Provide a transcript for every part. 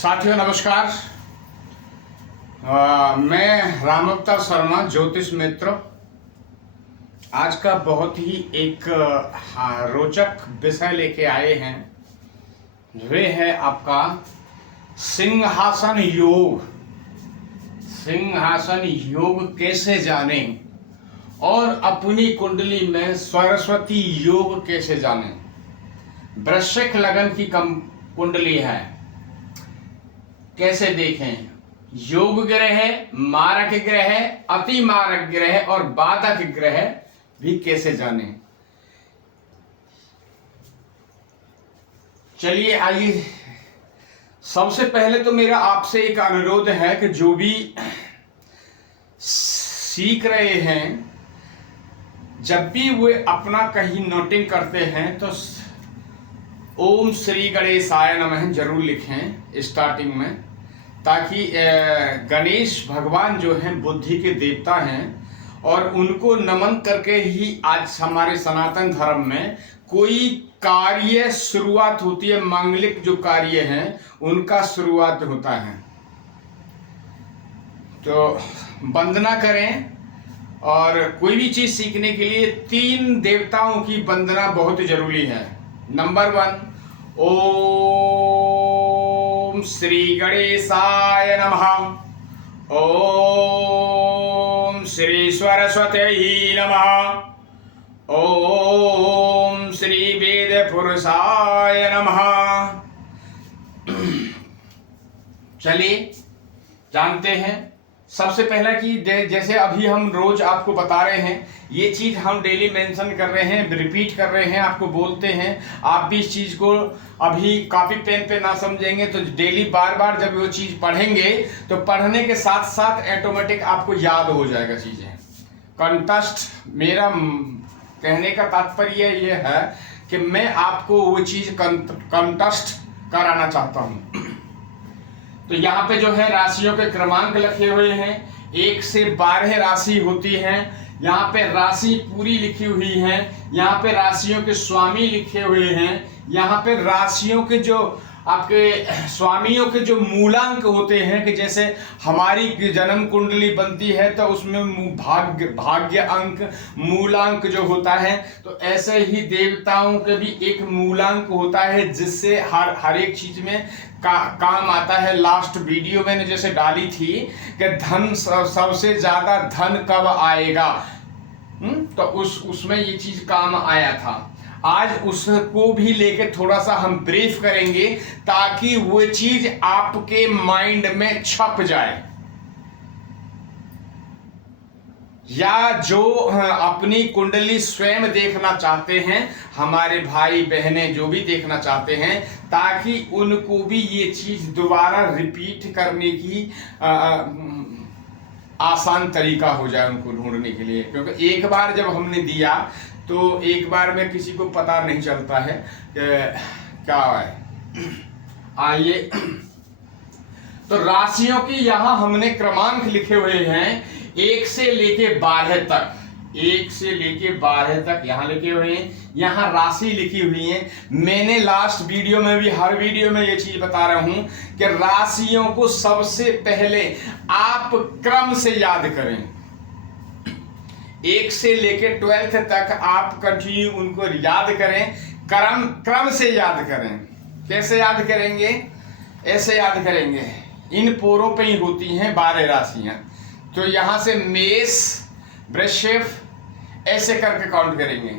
साथियों नमस्कार। मैं रामअवतार शर्मा ज्योतिष मित्र। आज का बहुत ही एक रोचक विषय लेके आए हैं। वे है आपका सिंहासन योग। सिंहासन योग कैसे जाने और अपनी कुंडली में सरस्वती योग कैसे जाने। वृश्चिक लगन की कुंडली है, कैसे देखें। योग ग्रह, मारक ग्रह, अति मारक ग्रह और बाधक ग्रह भी कैसे जाने। चलिए आइए, सबसे पहले तो मेरा आपसे एक अनुरोध है कि जो भी सीख रहे हैं, जब भी वे अपना कहीं नोटिंग करते हैं तो ओम श्री गणेशाय नमः जरूर लिखें स्टार्टिंग में, ताकि गणेश भगवान जो हैं बुद्धि के देवता हैं और उनको नमन करके ही आज हमारे सनातन धर्म में कोई कार्य शुरुआत होती है। मांगलिक जो कार्य हैं उनका शुरुआत होता है। तो वंदना करें, और कोई भी चीज सीखने के लिए 3 देवताओं की वंदना बहुत जरूरी है। नंबर 1, ओम श्री गणेशाय नमः, ओम श्री सरस्वती नमः, ओम श्री वेद पुरुषाय नमः। चलिए जानते हैं। सबसे पहला कि जैसे अभी हम रोज आपको बता रहे हैं, ये चीज हम डेली मेंशन कर रहे हैं, रिपीट कर रहे हैं, आपको बोलते हैं। आप भी इस चीज को अभी कॉपी पेन पे ना समझेंगे तो डेली बार बार जब वो चीज पढ़ेंगे तो पढ़ने के साथ साथ ऑटोमेटिक आपको याद हो जाएगा चीजें। कंटेस्ट, मेरा कहने का तात्पर्य ये है कि मैं आपको वो चीज कंटेस्ट कराना चाहता हूं। तो यहाँ पे जो है राशियों के क्रमांक लिखे हुए हैं। 1 से 12 राशि होती है। यहाँ पे राशि पूरी लिखी हुई है। यहाँ पे राशियों के स्वामी लिखे हुए हैं। यहाँ पे राशियों के जो आपके स्वामियों के जो मूलांक होते हैं, कि जैसे हमारी जन्म कुंडली बनती है तो उसमें भाग्य अंक मूलांक जो होता है, तो ऐसे ही देवताओं के भी एक मूलांक होता है जिससे हर एक चीज में काम आता है। लास्ट वीडियो मैंने जैसे डाली थी कि धन सबसे ज्यादा धन कब आएगा, तो उसमें ये चीज काम आया था। आज उसको भी लेके थोड़ा सा हम ब्रीफ करेंगे ताकि वो चीज आपके माइंड में छप जाए। या जो अपनी कुंडली स्वयं देखना चाहते हैं, हमारे भाई बहनें जो भी देखना चाहते हैं, ताकि उनको भी ये चीज दोबारा रिपीट करने की आसान तरीका हो जाए उनको ढूंढने के लिए। क्योंकि एक बार जब हमने दिया तो एक बार में किसी को पता नहीं चलता है कि क्या है। आइए, तो राशियों की यहां हमने क्रमांक लिखे हुए हैं 1 से लेके 12 तक। 1 से लेके 12 तक यहाँ लिखे हुए हैं। यहाँ राशि लिखी हुई है। मैंने लास्ट वीडियो में भी, हर वीडियो में ये चीज बता रहा हूं कि राशियों को सबसे पहले आप क्रम से याद करें। 1 से लेके 12 तक आप कंटिन्यू उनको याद करें, क्रम से याद करें। कैसे याद करेंगे? ऐसे याद करेंगे। इन पोरों पे ही होती हैं 12 राशियां। तो यहां से मेष, वृषभ, ऐसे करके काउंट करेंगे।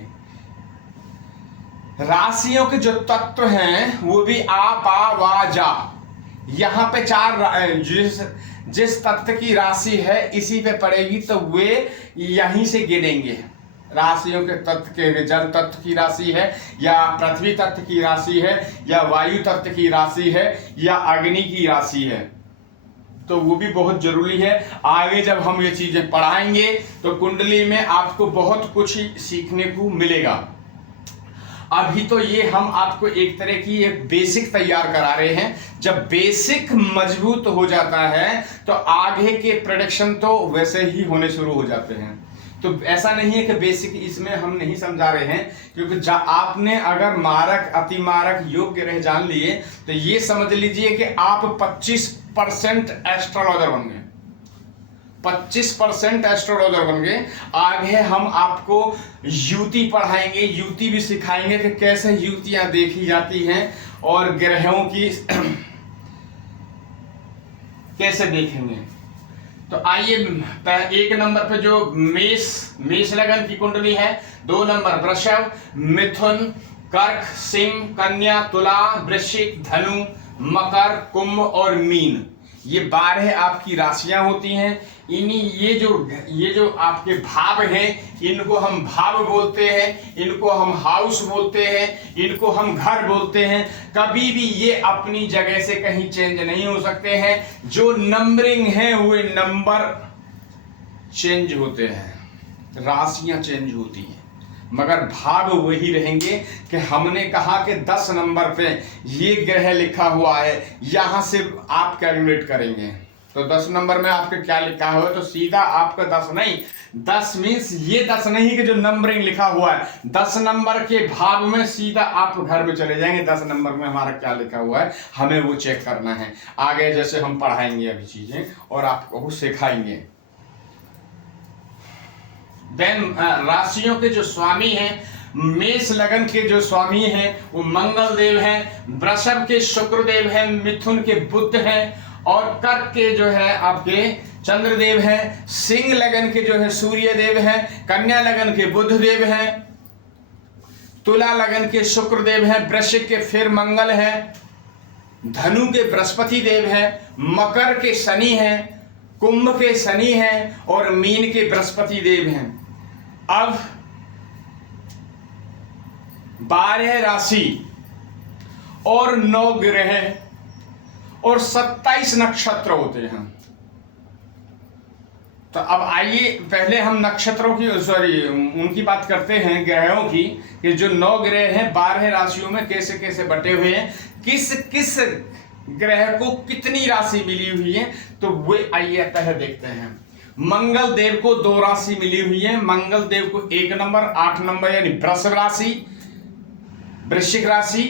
राशियों के जो तत्व हैं वो भी आ, पा, वा, जा। यहां पे 4 जिस तत्व की राशि है इसी पे पड़ेगी, तो वे यहीं से गिनेंगे। राशियों के तत्व के, जल तत्व की राशि है, या पृथ्वी तत्व की राशि है, या वायु तत्व की राशि है, या अग्नि की राशि है, तो वो भी बहुत जरूरी है। आगे जब हम ये चीजें पढ़ाएंगे तो कुंडली में आपको बहुत कुछ सीखने को मिलेगा। अभी तो ये हम आपको एक तरह की एक बेसिक तैयार करा रहे हैं। जब बेसिक मजबूत हो जाता है तो आगे के प्रेडिक्शन तो वैसे ही होने शुरू हो जाते हैं। तो ऐसा नहीं है कि बेसिक इसमें हम नहीं समझा रहे हैं, क्योंकि आपने अगर मारक अतिमारक योग ग्रह जान लिए तो ये समझ लीजिए कि आप 25% एस्ट्रोलॉजर बन गए, 25% एस्ट्रोलॉजर बन गए। आगे हम आपको युति पढ़ाएंगे, युति भी सिखाएंगे कि कैसे युतियां देखी जाती हैं और ग्रहों की कैसे देखेंगे। तो आइए, 1 नंबर पे जो मेष लगन की कुंडली है, 2 नंबर वृषभ, मिथुन, कर्क, सिंह, कन्या, तुला, वृश्चिक, धनु, मकर, कुंभ और मीन, ये 12 आपकी राशियां होती हैं। ये जो आपके भाव हैं, इनको हम भाव बोलते हैं, इनको हम हाउस बोलते हैं, इनको हम घर बोलते हैं। कभी भी ये अपनी जगह से कहीं चेंज नहीं हो सकते हैं। जो नंबरिंग है वो नंबर चेंज होते हैं, राशियां चेंज होती हैं, मगर भाव वही रहेंगे। कि हमने कहा कि 10 नंबर पे ये ग्रह लिखा हुआ है, यहां से आप कैलकुलेट करेंगे तो 10 नंबर में आपके क्या लिखा हुआ है, तो सीधा आपका 10 नहीं, 10 मीन्स ये 10 नहीं कि जो नंबरिंग लिखा हुआ है, 10 नंबर के भाव में सीधा आप घर में चले जाएंगे। 10 नंबर में हमारा क्या लिखा हुआ है, हमें वो चेक करना है। आगे जैसे हम पढ़ाएंगे अभी चीजें और आपको सिखाएंगे। देन राशियों के जो स्वामी हैं, मेष लगन के जो स्वामी हैं वो मंगल देव हैं, वृषभ के शुक्र देव हैं, मिथुन के बुध हैं और कर्क के जो है आपके चंद्रदेव हैं, सिंह लगन के जो है सूर्य देव हैं, कन्या लगन के बुध देव हैं, तुला लगन के शुक्र देव हैं, वृश्चिक के फिर मंगल हैं, धनु के बृहस्पति देव हैं, मकर के शनि हैं, कुंभ के शनि हैं और मीन के बृहस्पति देव हैं। अब 12 राशि और 9 ग्रह और 27 नक्षत्र होते हैं। तो अब आइए पहले हम नक्षत्रों की उनकी बात करते हैं, ग्रहों की, कि जो 9 ग्रह हैं 12 राशियों में कैसे कैसे बटे हुए हैं, किस किस ग्रह को कितनी राशि मिली हुई है, तो वे आइए पहले देखते हैं। मंगल देव को 2 राशि मिली हुई है। मंगल देव को 1 नंबर 8 नंबर यानी वृषभ राशि, वृश्चिक राशि।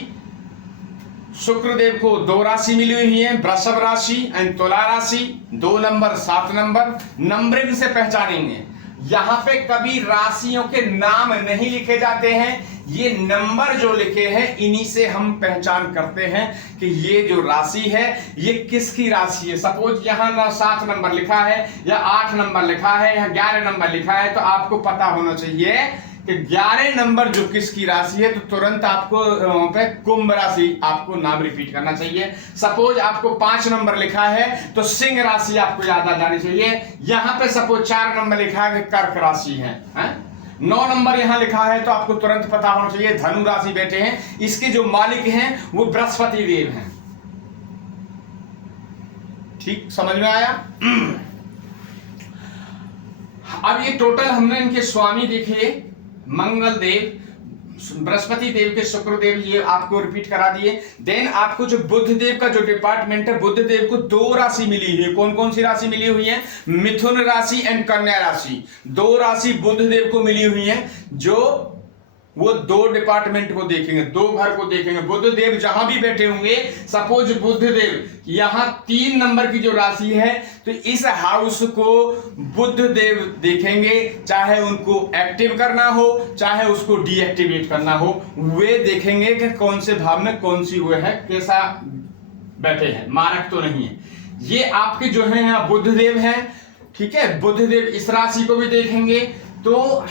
शुक्र देव को 2 राशि मिली हुई है, वृषभ राशि एंड तुला राशि, 2 नंबर 7 नंबर। नंबरिंग से पहचानेंगे, यहाँ पे कभी राशियों के नाम नहीं लिखे जाते हैं, ये नंबर जो लिखे हैं इन्हीं से हम पहचान करते हैं कि ये जो राशि है ये किसकी राशि है। सपोज यहाँ 7 नंबर लिखा है या 8 नंबर लिखा है या 11 नंबर लिखा है, तो आपको पता होना चाहिए कि 11 नंबर जो किसकी राशि है, तो तुरंत आपको वहां पे कुंभ राशि आपको नाम रिपीट करना चाहिए। सपोज आपको 5 नंबर लिखा है तो सिंह राशि आपको याद आ जानी चाहिए। यहाँ पे सपोज 4 नंबर लिखा है कि कर्क राशि है, 9 नंबर यहाँ लिखा है तो आपको तुरंत पता होना चाहिए धनु राशि बैठे हैं। इसके जो मालिक हैं वो बृहस्पति देव हैं। ठीक समझ में आया? अब ये टोटल हमने इनके स्वामी देखे, मंगल देव, बृहस्पति देव के शुक्र देव, ये आपको रिपीट करा दिए। देन आपको जो बुध देव का जो डिपार्टमेंट है, बुध देव को 2 राशि मिली हुई है। कौन कौन सी राशि मिली हुई है? मिथुन राशि एंड कन्या राशि। 2 राशि बुध देव को मिली हुई है, जो वो 2 डिपार्टमेंट को देखेंगे, 2 घर को देखेंगे। बुध देव जहां भी बैठे होंगे, सपोज बुध देव यहां 3 नंबर की जो राशि है, तो इस हाउस को बुध देव देखेंगे, चाहे उनको एक्टिव करना हो चाहे उसको डीएक्टिवेट करना हो, वे देखेंगे कि कौन से भाव में कौन सी वो है, कैसा बैठे हैं, मारक तो नहीं है। ये आपके जो है यहाँ बुध देव है, ठीक है। बुध देव इस राशि को भी देखेंगे, तो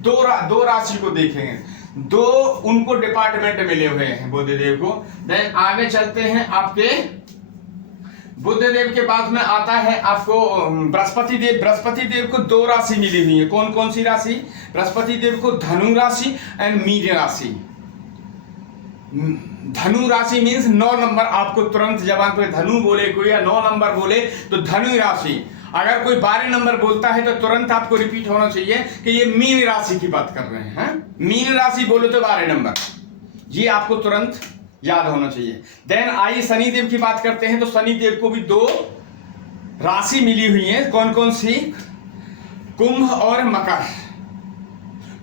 2 राशि को देखेंगे, 2 उनको डिपार्टमेंट मिले हुए हैं बुध देव को। देन आगे चलते हैं, आपके बुध देव के बाद में आता है आपको बृहस्पति देव। बृहस्पति देव को 2 राशि मिली हुई है। कौन कौन सी राशि? बृहस्पति देव को धनु राशि एंड मीन राशि। धनु राशि मीन्स 9 नंबर। आपको तुरंत जबान पे धनु बोले कोई या 9 नंबर बोले तो धनु राशि। अगर कोई 12 नंबर बोलता है तो तुरंत आपको रिपीट होना चाहिए कि ये मीन राशि की बात कर रहे हैं। मीन राशि बोलो तो 12 नंबर, ये आपको तुरंत याद होना चाहिए। देन आइए शनि देव की बात करते हैं, तो शनि देव को भी 2 राशि मिली हुई है। कौन कौन सी? कुंभ और मकर।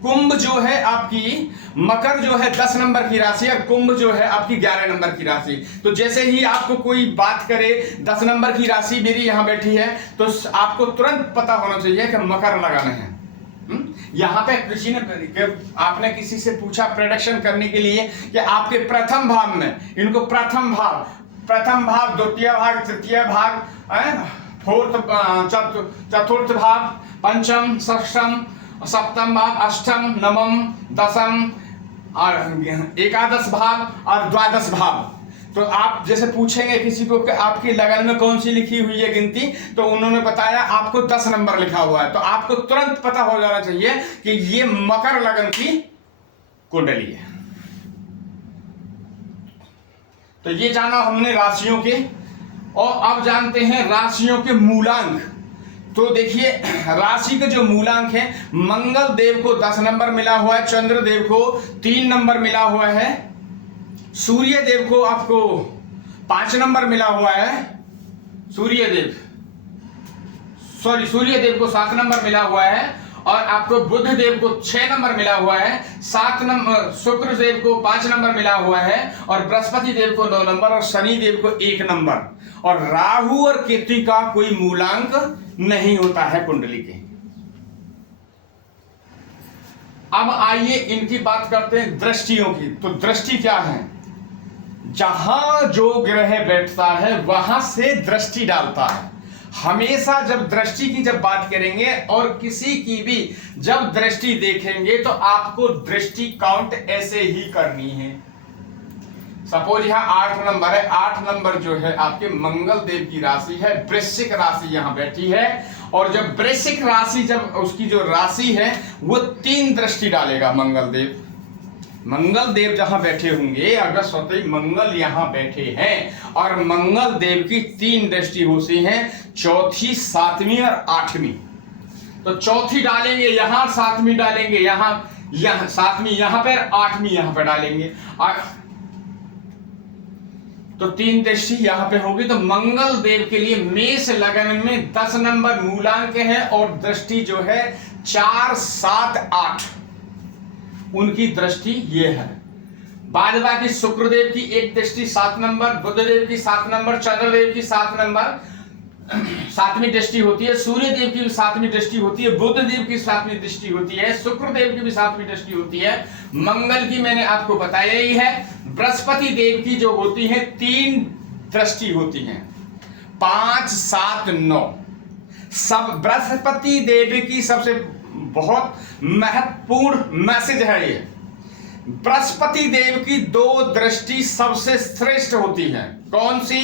कुंभ जो है आपकी, मकर जो है 10 नंबर की राशि है, कुंभ जो है आपकी 11 नंबर की राशि। तो जैसे ही आपको कोई बात करे 10 नंबर की राशि मेरी यहां बैठी है, तो आपको तुरंत पता होना चाहिए कि मकर लगाना है। यहां पे किसी ने, आपने किसी से पूछा प्रेडिक्शन करने के लिए कि आपके प्रथम भाव में, इनको प्रथम भाव, द्वितीय भाग, तृतीय भाग, चतुर्थ भाव, पंचम, षष्ठम, सप्तम भाव, अष्टम, नवम, दसम और एकादश भाव और द्वादश भाव। तो आप जैसे पूछेंगे किसी को कि आपकी लगन में कौन सी लिखी हुई है गिनती, तो उन्होंने बताया आपको 10 नंबर लिखा हुआ है, तो आपको तुरंत पता हो जाना चाहिए कि ये मकर लगन की कुंडली है। तो ये जाना हमने राशियों के, और अब जानते हैं राशियों के मूलांक। तो देखिए राशि के जो मूलांक है, मंगल देव को 10 नंबर मिला हुआ है, चंद्र देव को 3 नंबर मिला हुआ है, सूर्य देव को आपको 5 नंबर मिला हुआ है, सूर्य देव को 7 नंबर मिला हुआ है, और आपको बुध देव को 6 नंबर मिला हुआ है, 7 नंबर शुक्र देव को 5 नंबर मिला हुआ है, और बृहस्पति देव को 9 नंबर, और शनि देव को 1 नंबर, और राहु और केतु का कोई मूलांक नहीं होता है कुंडली के। अब आइए इनकी बात करते हैं दृष्टियों की। तो दृष्टि क्या है? जहां जो ग्रह बैठता है वहां से दृष्टि डालता है। हमेशा जब दृष्टि की जब बात करेंगे और किसी की भी जब दृष्टि देखेंगे तो आपको दृष्टि काउंट ऐसे ही करनी है। सपोज यहाँ 8 नंबर है, 8 नंबर जो है आपके मंगल देव की राशि है, वृश्चिक राशि यहां बैठी है, और जब वृश्चिक राशि जब उसकी जो राशि है वो 3 दृष्टि डालेगा मंगल देव जहां बैठे होंगे, अगर स्वतः मंगल यहां बैठे हैं और मंगल देव की 3 दृष्टि होती हैं, चौथी, 7वीं और 8वीं। तो चौथी डालेंगे यहां, 7वीं डालेंगे यहां, 7वीं यहां पर, 8वीं यहां पर डालेंगे, तो 3 दृष्टि यहां पे होगी। तो मंगल देव के लिए मेष लगन में 10 नंबर मूलांक है, और दृष्टि जो है 4, 7, 8 उनकी दृष्टि ये है। बाद बाकी शुक्रदेव की 1 दृष्टि 7 नंबर, बुधदेव की 7 नंबर, चंद्रदेव की 7 नंबर 7वीं दृष्टि होती है, सूर्य देव की भी 7वीं दृष्टि होती है, बुध देव की 7वीं दृष्टि होती है, शुक्र देव की भी 7वीं दृष्टि होती है, मंगल की मैंने आपको बताया ही है। बृहस्पति देव की जो होती है 3 दृष्टि होती हैं, 5, 7, 9। सब बृहस्पति देव की सबसे बहुत महत्वपूर्ण मैसेज है ये। बृहस्पति देव की 2 दृष्टि सबसे श्रेष्ठ होती है। कौन सी?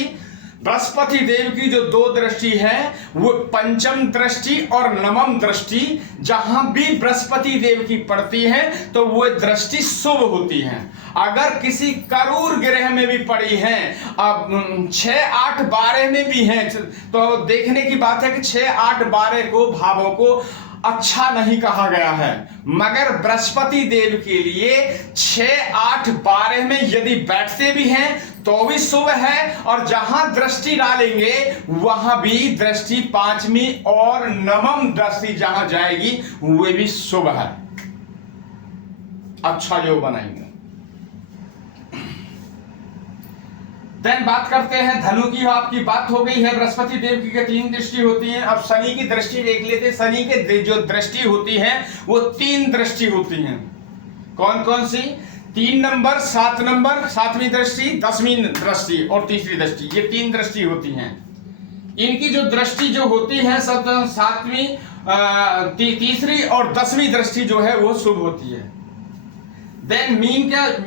बृहस्पति देव की जो 2 दृष्टि है वो पंचम दृष्टि और नवम दृष्टि, जहां भी बृहस्पति देव की पड़ती है तो वो दृष्टि शुभ होती है। अगर किसी करूर ग्रह में भी पड़ी है, अब 6, 8, 12 में भी है, तो देखने की बात है कि 6, 8, 12 को भावों को अच्छा नहीं कहा गया है, मगर बृहस्पति देव के लिए 6, 8, 12 में यदि बैठते भी हैं तो भी शुभ है, और जहां दृष्टि डालेंगे वहां भी दृष्टि 5वीं और 9वीं दृष्टि जहां जाएगी वे भी शुभ है, अच्छा योग बनाएंगे। देन बात करते हैं धनु की। आपकी बात हो गई है बृहस्पति देव की 3 दृष्टि होती हैं। अब शनि की दृष्टि देख लेते हैं। शनि के जो दृष्टि होती है वो 3 दृष्टि होती हैं। कौन कौन सी? 3 नंबर, 7 नंबर, 7वीं दृष्टि, 10वीं दृष्टि और तीसरी दृष्टि, ये 3 दृष्टि होती हैं। इनकी जो दृष्टि जो होती है 7वीं, तीसरी और 10वीं दृष्टि जो है वो शुभ होती है। देन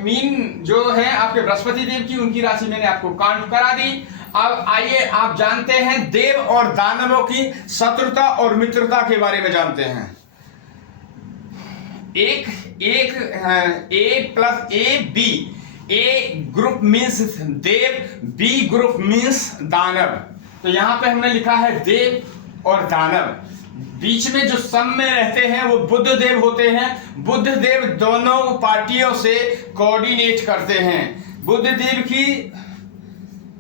मीन जो है आपके बृहस्पति देव की, उनकी राशि मैंने आपको काउंट करा दी। अब आइए आप जानते हैं देव और दानवों की शत्रुता और मित्रता के बारे में जानते हैं। एक A plus A, A group means देव, B ग्रुप मीन्स दानव। तो यहां पे हमने लिखा है देव और दानव। बीच में जो सम में रहते हैं वो बुध देव होते हैं। बुध देव दोनों पार्टियों से कोऑर्डिनेट करते हैं। बुध देव की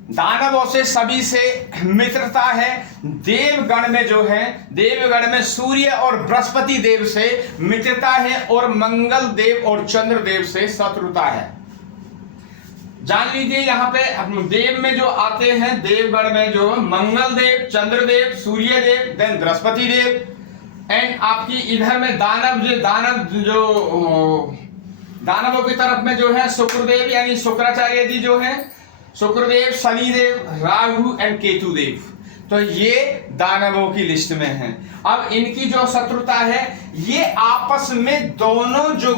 दानवों से सभी से मित्रता है। देवगण में जो है, देवगण में सूर्य और बृहस्पति देव से मित्रता है और मंगल देव और चंद्र देव से शत्रुता है। जान लीजिए यहाँ पे देव में जो आते हैं, देवगण में जो मंगल देव, चंद्र देव, सूर्य देव, देन बृहस्पति देव, एंड आपकी इधर में दानवों की तरफ में जो है शुक्रदेव यानी शुक्राचार्य जी जो है, शुक्रदेव, शनिदेव, राहु एंड केतु देव। तो ये दानवों की लिस्ट में है। अब इनकी जो शत्रुता है, ये आपस में दोनों जो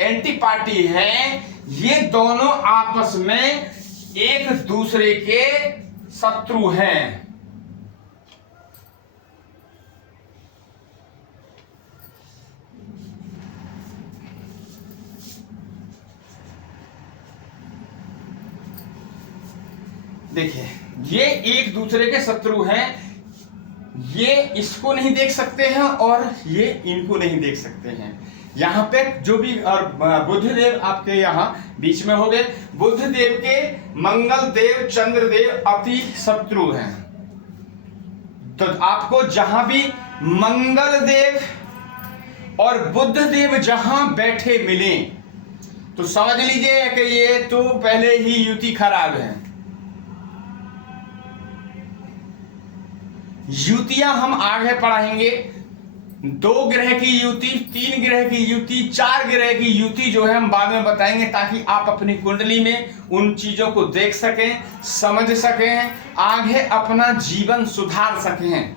एंटी पार्टी है, ये दोनों आपस में एक दूसरे के शत्रु हैं। देखिए, ये एक दूसरे के शत्रु हैं। ये इसको नहीं देख सकते हैं और ये इनको नहीं देख सकते हैं। यहाँ पे जो भी, और बुध देव आपके यहाँ बीच में हो गए। बुध देव के मंगल देव, चंद्र देव अति शत्रु हैं। तो आपको जहां भी मंगल देव और बुध देव जहां बैठे मिले तो समझ लीजिए कि ये तो पहले ही युति खराब है। युतियां हम आगे पढ़ाएंगे। 2 ग्रह की युति, 3 ग्रह की युति, 4 ग्रह की युति जो है हम बाद में बताएंगे, ताकि आप अपनी कुंडली में उन चीजों को देख सकें, समझ सकें, आगे अपना जीवन सुधार सकें।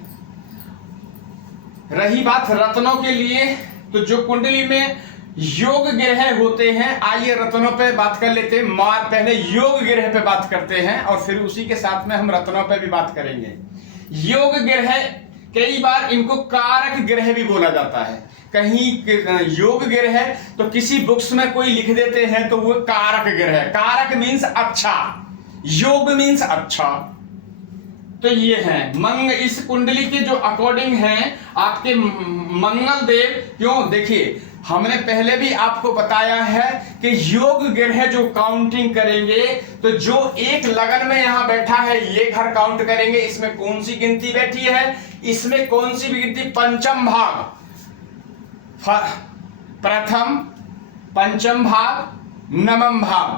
रही बात रत्नों के लिए, तो जो कुंडली में योग ग्रह होते हैं, आइए रत्नों पे बात कर लेते हैं। पहले योग ग्रह पे बात करते हैं और फिर उसी के साथ में हम रत्नों पे भी बात करेंगे। योग ग्रह, कई बार इनको कारक ग्रह भी बोला जाता है। कहीं योग ग्रह है तो किसी बुक्स में कोई लिख देते हैं तो वो कारक ग्रह। कारक मीन्स अच्छा, योग मीन्स अच्छा। तो ये है इस कुंडली के जो अकॉर्डिंग है आपके मंगल देव। क्यों, देखिए हमने पहले भी आपको बताया है कि योग ग्रह जो काउंटिंग करेंगे, तो जो एक लगन में यहां बैठा है ये घर काउंट करेंगे। इसमें कौन सी गिनती बैठी है, इसमें कौन सी भी गिनती, पंचम भाव, प्रथम, पंचम भाव, नवम भाव,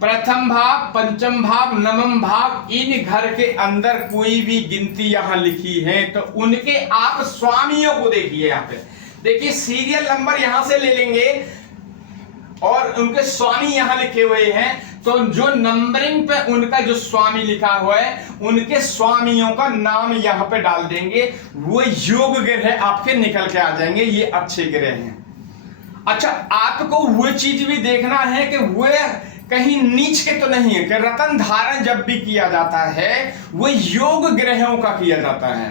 प्रथम भाव, पंचम भाव, नवम भाव, इन घर के अंदर कोई भी गिनती यहां लिखी है तो उनके आप स्वामियों को देखिए। यहां पे देखिए सीरियल नंबर यहां से ले लेंगे और उनके स्वामी यहां लिखे हुए हैं, तो जो नंबरिंग पे उनका जो स्वामी लिखा हुआ है, उनके स्वामियों का नाम यहां पे डाल देंगे। वो योग ग्रह आपके निकल के आ जाएंगे, ये अच्छे ग्रह हैं। अच्छा, आपको वो चीज भी देखना है कि वो कहीं नीच के तो नहीं है, कि रत्न धारण जब भी किया जाता है वो योग ग्रहों का किया जाता है।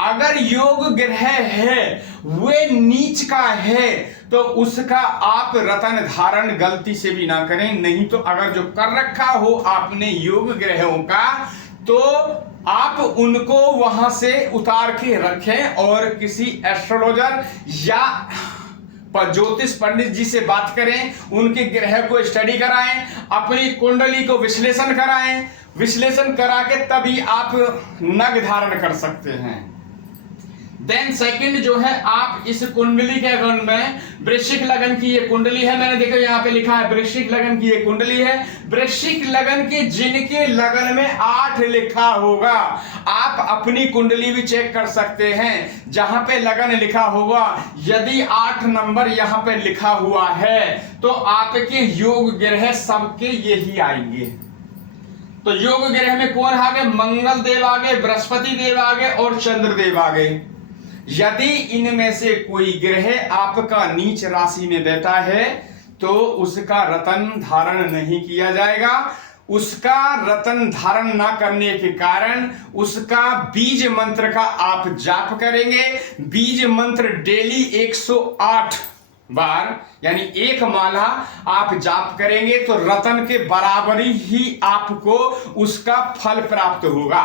अगर योग ग्रह है वे नीच का है तो उसका आप रत्न धारण गलती से भी ना करें। नहीं तो अगर जो कर रखा हो आपने योग ग्रहों का, तो आप उनको वहां से उतार के रखें और किसी एस्ट्रोलॉजर या ज्योतिष पंडित जी से बात करें, उनके ग्रह को स्टडी कराएं, अपनी कुंडली को विश्लेषण कराएं। विश्लेषण करा के तभी आप नग धारण कर सकते हैं। देन सेकंड जो है, आप इस कुंडली के अगर में वृश्चिक लगन की ये कुंडली है, मैंने देखो यहाँ पे लिखा है वृश्चिक लगन की ये कुंडली है। वृश्चिक लगन के जिनके लगन में 8 लिखा होगा, आप अपनी कुंडली भी चेक कर सकते हैं। जहां पे लगन लिखा होगा, यदि 8 नंबर यहाँ पे लिखा हुआ है तो आपके योग ग्रह सबके यही आएंगे। तो योग ग्रह में कौन आ गए, मंगल देव आ गए, बृहस्पति देव आ गए और चंद्र देव आ गए। यदि इनमें से कोई ग्रह आपका नीच राशि में बैठा है तो उसका रत्न धारण नहीं किया जाएगा। उसका रत्न धारण ना करने के कारण उसका बीज मंत्र का आप जाप करेंगे। बीज मंत्र डेली 108 बार यानी 1 माला आप जाप करेंगे तो रत्न के बराबरी ही आपको उसका फल प्राप्त होगा।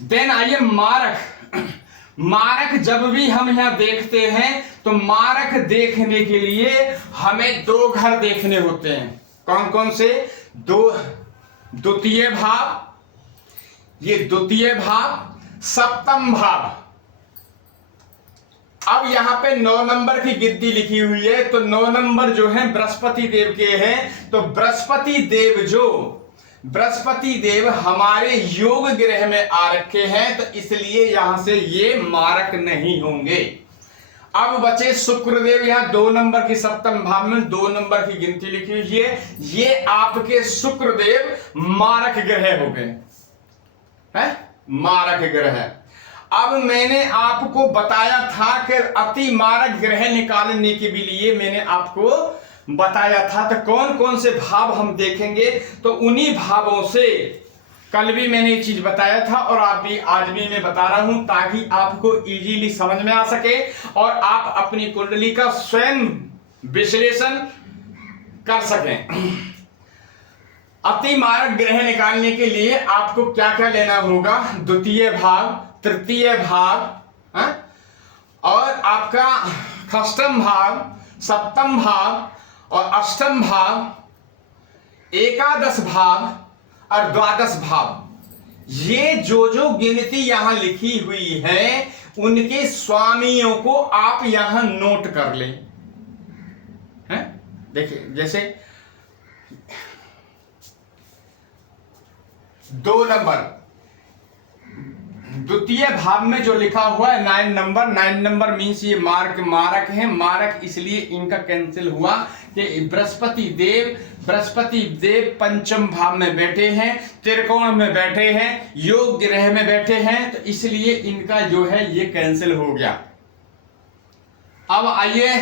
देन आइए मारक। मारक जब भी हम यहां देखते हैं तो मारक देखने के लिए हमें 2 घर देखने होते हैं। कौन कौन से? दो द्वितीय भाव, ये द्वितीय भाव, सप्तम भाव। अब यहां पे 9 नंबर की गिनती लिखी हुई है, तो 9 नंबर जो है बृहस्पति देव के हैं। तो बृहस्पति देव हमारे योग ग्रह में आ रखे हैं, तो इसलिए यहां से ये मारक नहीं होंगे। अब बचे शुक्रदेव, यहां 2 नंबर की सप्तम भाव में 2 नंबर की गिनती लिखी हुई है, ये आपके शुक्रदेव मारक ग्रह हो गए हैं, मारक ग्रह। अब मैंने आपको बताया था कि अति मारक ग्रह निकालने के लिए मैंने आपको बताया था, तो कौन कौन से भाव हम देखेंगे, तो उन्हीं भावों से कल भी मैंने ये चीज बताया था और आज भी मैं बता रहा हूं, ताकि आपको इजीली समझ में आ सके और आप अपनी कुंडली का स्वयं विश्लेषण कर सकें। अति मारक ग्रह निकालने के लिए आपको क्या क्या लेना होगा? द्वितीय भाव, तृतीय भाव, और आपका षष्ठम भाव, सप्तम भाव और अष्टम भाव, एकादश भाव और द्वादश भाव। ये जो गिनती यहां लिखी हुई है, उनके स्वामियों को आप यहां नोट कर लें। देखिए, जैसे 2 नंबर द्वितीय भाव में जो लिखा हुआ है 9 नंबर मीन्स ये मारक है। मारक इसलिए इनका कैंसिल हुआ कि बृहस्पति देव पंचम भाव में बैठे हैं, त्रिकोण में बैठे हैं, योग ग्रह में बैठे हैं, तो इसलिए इनका जो है ये कैंसिल हो गया। अब आइए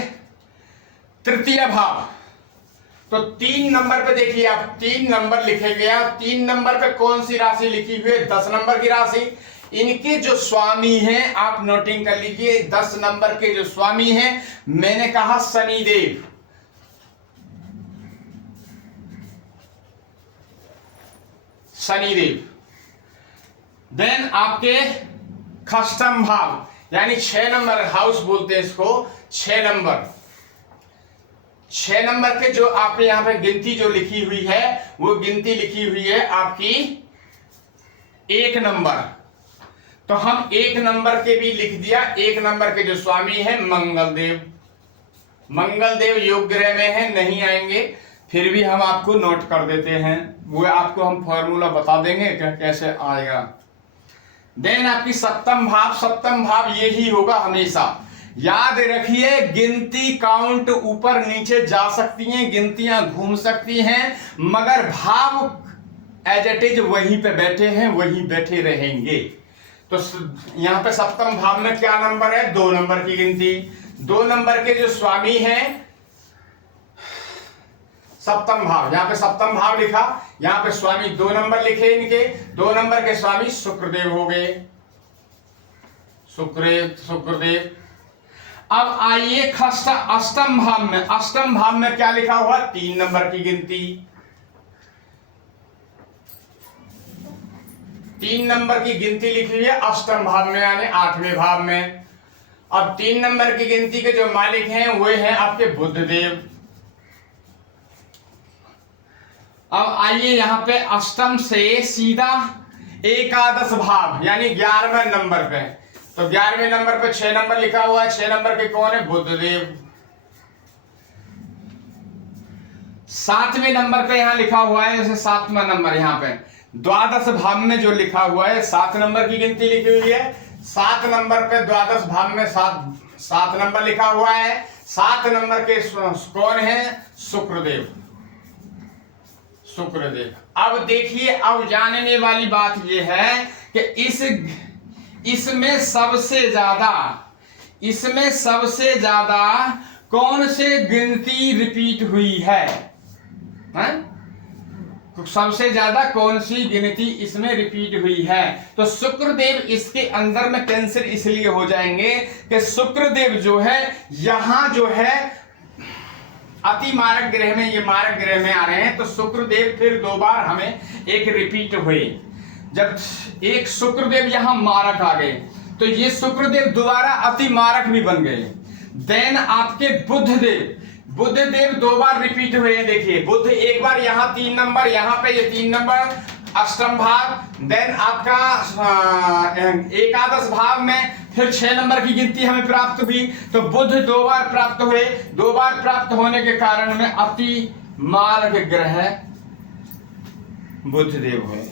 तृतीय भाव, तो 3 नंबर पे देखिए आप, 3 नंबर लिखे गया। 3 नंबर पे कौन सी राशि लिखी हुई है? 10 नंबर की राशि। इनके जो स्वामी हैं आप नोटिंग कर लीजिए, 10 नंबर के जो स्वामी हैं, मैंने कहा शनिदेव, देन आपके षष्ठम भाव यानी 6 नंबर हाउस बोलते हैं इसको, 6 नंबर के जो आपने यहां पे गिनती जो लिखी हुई है, वो गिनती लिखी हुई है आपकी 1 नंबर। तो हम 1 नंबर के भी लिख दिया। 1 नंबर के जो स्वामी है मंगल देव योग ग्रह में है, नहीं आएंगे, फिर भी हम आपको नोट कर देते हैं, वो आपको हम फॉर्मूला बता देंगे कि कैसे आएगा। देन आपकी सप्तम भाव यही होगा हमेशा। याद रखिए, गिनती काउंट ऊपर नीचे जा सकती हैं, गिनतियां घूम सकती हैं, मगर भाव एज इट इज वहीं पे बैठे हैं, वहीं बैठे रहेंगे। तो यहां पे सप्तम भाव में क्या नंबर है? 2 नंबर की गिनती। 2 नंबर के जो स्वामी हैं सप्तम भाव, यहां पे सप्तम भाव लिखा, यहां पे स्वामी 2 नंबर लिखे इनके। 2 नंबर के स्वामी शुक्रदेव हो गए, शुक्रदेव। अब आइए अष्टम भाव में। अष्टम भाव में क्या लिखा हुआ? 3 नंबर की गिनती। 3 नंबर की गिनती लिखी हुई है अष्टम भाव में यानी 8वें भाव में। अब 3 नंबर की गिनती के जो मालिक हैं वो हैं आपके बुधदेव। अब आइए यहां पे अष्टम से सीधा एकादश भाव यानी 11वें नंबर पे, तो 11वें नंबर पे 6 नंबर लिखा हुआ है। 6 नंबर के कौन है? बुधदेव। 7वें नंबर पे यहां लिखा हुआ है, जैसे 7वां नंबर यहां पे द्वादश भाव में जो लिखा हुआ है, 7 नंबर की गिनती लिखी हुई है। 7 नंबर पे द्वादश भाव में 7 नंबर लिखा हुआ है। 7 नंबर के कौन है? शुक्रदेव। अब देखिए, अब जानने वाली बात यह है कि इसमें सबसे ज्यादा कौन से गिनती रिपीट हुई है? सबसे ज्यादा कौन सी गिनती इसमें रिपीट हुई है? तो शुक्रदेव इसके अंदर में कैंसिल इसलिए हो जाएंगे कि शुक्रदेव जो है यहां जो है अति मारक ग्रह में, ये मारक ग्रह में आ रहे हैं, तो शुक्रदेव फिर 2 बार हमें एक रिपीट हुए। जब एक शुक्रदेव यहां मारक आ गए तो ये शुक्रदेव दोबारा अति मारक भी बन गए। देन आपके बुध देव 2 बार रिपीट हुए हैं। देखिए बुध एक बार यहाँ 3 नंबर, यहाँ पे ये 3 नंबर अष्टम भाव, देन आपका एकादश भाव में फिर 6 नंबर की गिनती हमें प्राप्त हुई। तो बुध 2 बार प्राप्त हुए, 2 बार प्राप्त होने के कारण में अति मारक ग्रह बुध देव हुए।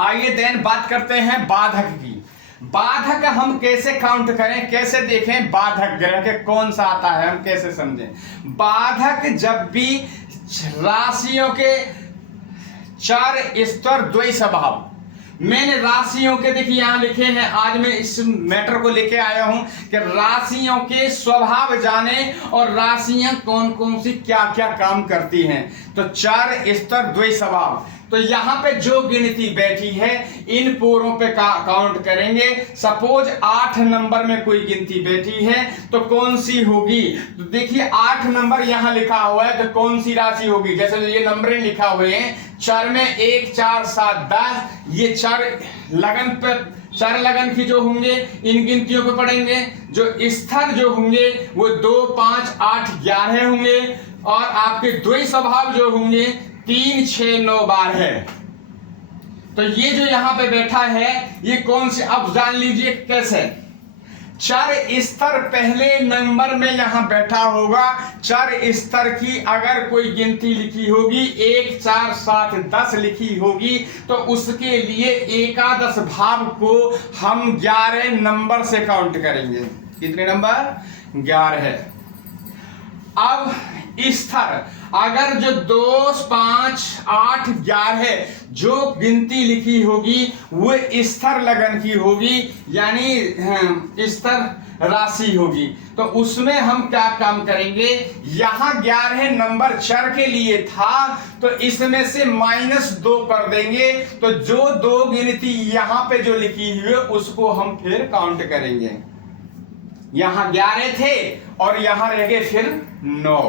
आइए देन बात करते हैं बाधक की। बाधक हम कैसे काउंट करें, कैसे देखें बाधक ग्रह के कौन सा आता है, हम कैसे समझें। बाधक जब भी राशियों के चार स्तर द्वय स्वभाव, मैंने राशियों के देखिए यहां लिखे हैं, आज मैं इस मैटर को लेके आया हूं कि राशियों के स्वभाव जाने और राशियां कौन कौन सी क्या क्या काम करती हैं। तो चार स्तर द्वय स्वभाव, तो यहाँ पे जो गिनती बैठी है इन पूरों पे काउंट करेंगे। सपोज 8 नंबर में कोई गिनती बैठी है तो कौन सी होगी, तो देखिए 8 नंबर यहाँ लिखा हुआ है तो कौन सी राशि होगी। जैसे ये नंबर लिखा हुए हैं चार में 1 4 7 10, ये चार लगन पर, चार लगन की जो होंगे इन गिनतियों पे पढ़ेंगे। जो स्तर जो होंगे वो 2 5 8 11 होंगे, और आपके द्वय स्वभाव जो होंगे 3 6 9 12 है। तो ये जो यहां पे बैठा है ये कौन से, अब जान लीजिए कैसे। चार स्तर पहले नंबर में यहां बैठा होगा, चार स्तर की अगर कोई गिनती लिखी होगी 1 4 7 10 लिखी होगी तो उसके लिए एकादश भाव को हम 11 नंबर से काउंट करेंगे। कितने नंबर, 11 है। अब स्तर अगर जो 2 5 8 11 जो गिनती लिखी होगी वो स्तर लगन की होगी, यानी स्तर राशि होगी। तो उसमें हम क्या काम करेंगे, यहां 11 नंबर चर के लिए था तो इसमें से -2 कर देंगे। तो जो 2 गिनती यहां पे जो लिखी हुई है उसको हम फिर काउंट करेंगे। यहां 11 थे और यहां रह गए फिर 9,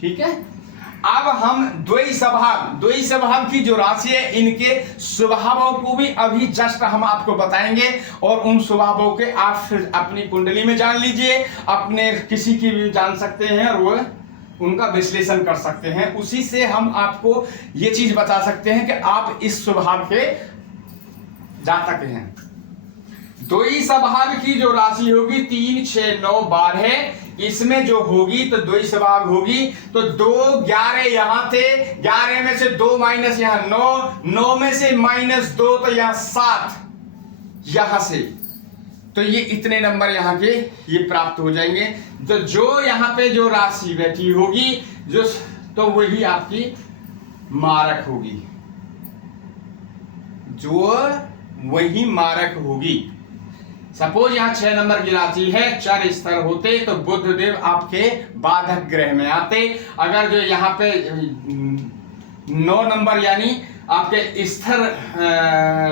ठीक है। अब हम द्वय स्वभाव की जो राशि है इनके स्वभावों को भी अभी जस्ट हम आपको बताएंगे, और उन स्वभावों के आप अपनी कुंडली में जान लीजिए, अपने किसी की भी जान सकते हैं और वो उनका विश्लेषण कर सकते हैं। उसी से हम आपको ये चीज बता सकते हैं कि आप इस स्वभाव के जातक हैं। द्वय स्वभाव की जो राशि होगी 3 6 9 12, इसमें जो होगी तो द्वय स्वभाव होगी। तो 2 11 यहां थे, 11 में से 2 माइनस यहां 9, 9 में से -2 तो यहां 7 यहां से, तो ये इतने नंबर यहां के ये प्राप्त हो जाएंगे। तो जो यहां पे जो राशि बैठी होगी जो, तो वही आपकी मारक होगी, जो वही मारक होगी। सपोज यहाँ 6 नंबर की राशि है, 4 स्तर होते तो बुध देव आपके बाधक ग्रह में आते। अगर जो यहाँ पे 9 नंबर यानी आपके स्तर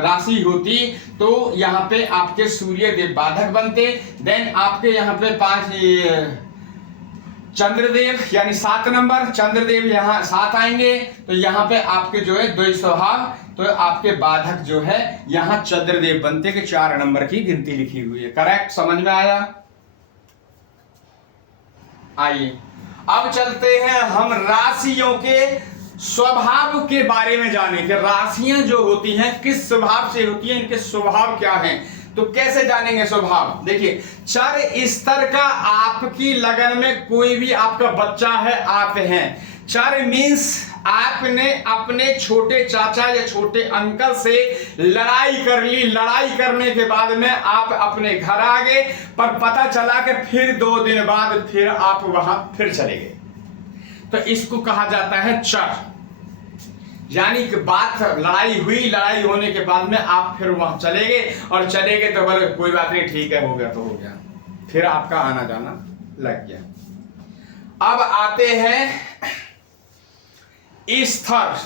राशि होती तो यहाँ पे आपके सूर्य देव बाधक बनते। देन आपके यहाँ पे 5 चंद्रदेव यानी 7 नंबर चंद्रदेव यहाँ 7 आएंगे। तो यहाँ पे आपके जो है द्वय स्वभाव, तो आपके बाधक जो है यहां चंद्रदेव बनते के 4 नंबर की गिनती लिखी हुई है। करेक्ट, समझ में आया। आइए अब चलते हैं हम राशियों के स्वभाव के बारे में जाने कि राशियां जो होती हैं किस स्वभाव से होती हैं, इनके स्वभाव क्या हैं। तो कैसे जानेंगे स्वभाव, देखिए चार स्तर का आपकी लगन में कोई भी आपका बच्चा है, आप हैं। चार मीन्स आपने अपने छोटे चाचा या छोटे अंकल से लड़ाई कर ली, लड़ाई करने के बाद में आप अपने घर आ गए, पर पता चला कि फिर 2 दिन बाद फिर आप वहां फिर चले गए, तो इसको कहा जाता है चर। यानी कि बात लड़ाई हुई, लड़ाई होने के बाद में आप फिर वहां चले गए, और चले गए तो बोले कोई बात नहीं, ठीक है, हो गया तो हो गया, फिर आपका आना जाना लग गया। अब आते हैं स्तर।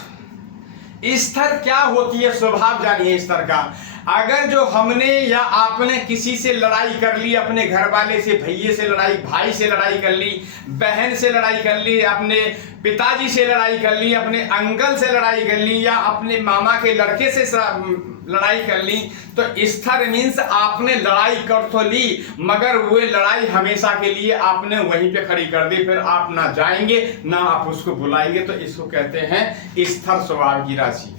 स्तर क्या होती है, स्वभाव जानिए स्तर का। अगर जो हमने या आपने किसी से लड़ाई कर ली, अपने घर वाले से, भैये से लड़ाई, भाई से लड़ाई कर ली, बहन से लड़ाई कर ली, अपने पिताजी से लड़ाई कर ली, अपने अंकल से लड़ाई कर ली, या अपने मामा के लड़के से लड़ाई कर ली, तो स्थिर मीन्स आपने लड़ाई कर तो ली मगर वो लड़ाई हमेशा के लिए आपने वहीं पे खड़ी कर दी, फिर आप ना जाएंगे ना आप उसको बुलाएंगे, तो इसको कहते हैं स्थिर स्वभाव की राशि।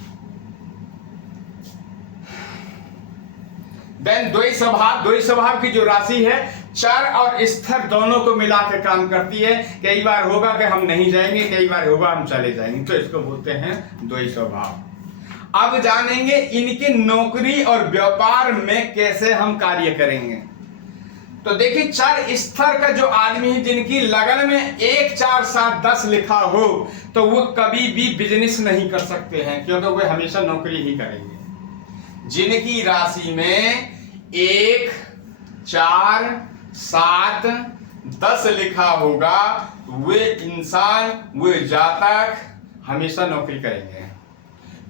देन द्वैत स्वभाव की जो राशि है चर और स्थिर दोनों को मिला के काम करती है। कई बार होगा कि हम नहीं जाएंगे, कई बार होगा हम चले जाएंगे, तो इसको बोलते हैं द्वैत स्वभाव। अब जानेंगे इनके नौकरी और व्यापार में कैसे हम कार्य करेंगे। तो देखिए चर स्थिर का जो आदमी है जिनकी लगन में 1 4 7 10 लिखा हो तो वो कभी भी बिजनेस नहीं कर सकते हैं, क्योंकि वो हमेशा नौकरी ही करेंगे। जिनकी राशि में 1 4 7 10 लिखा होगा वे इंसान, वे जातक हमेशा नौकरी करेंगे,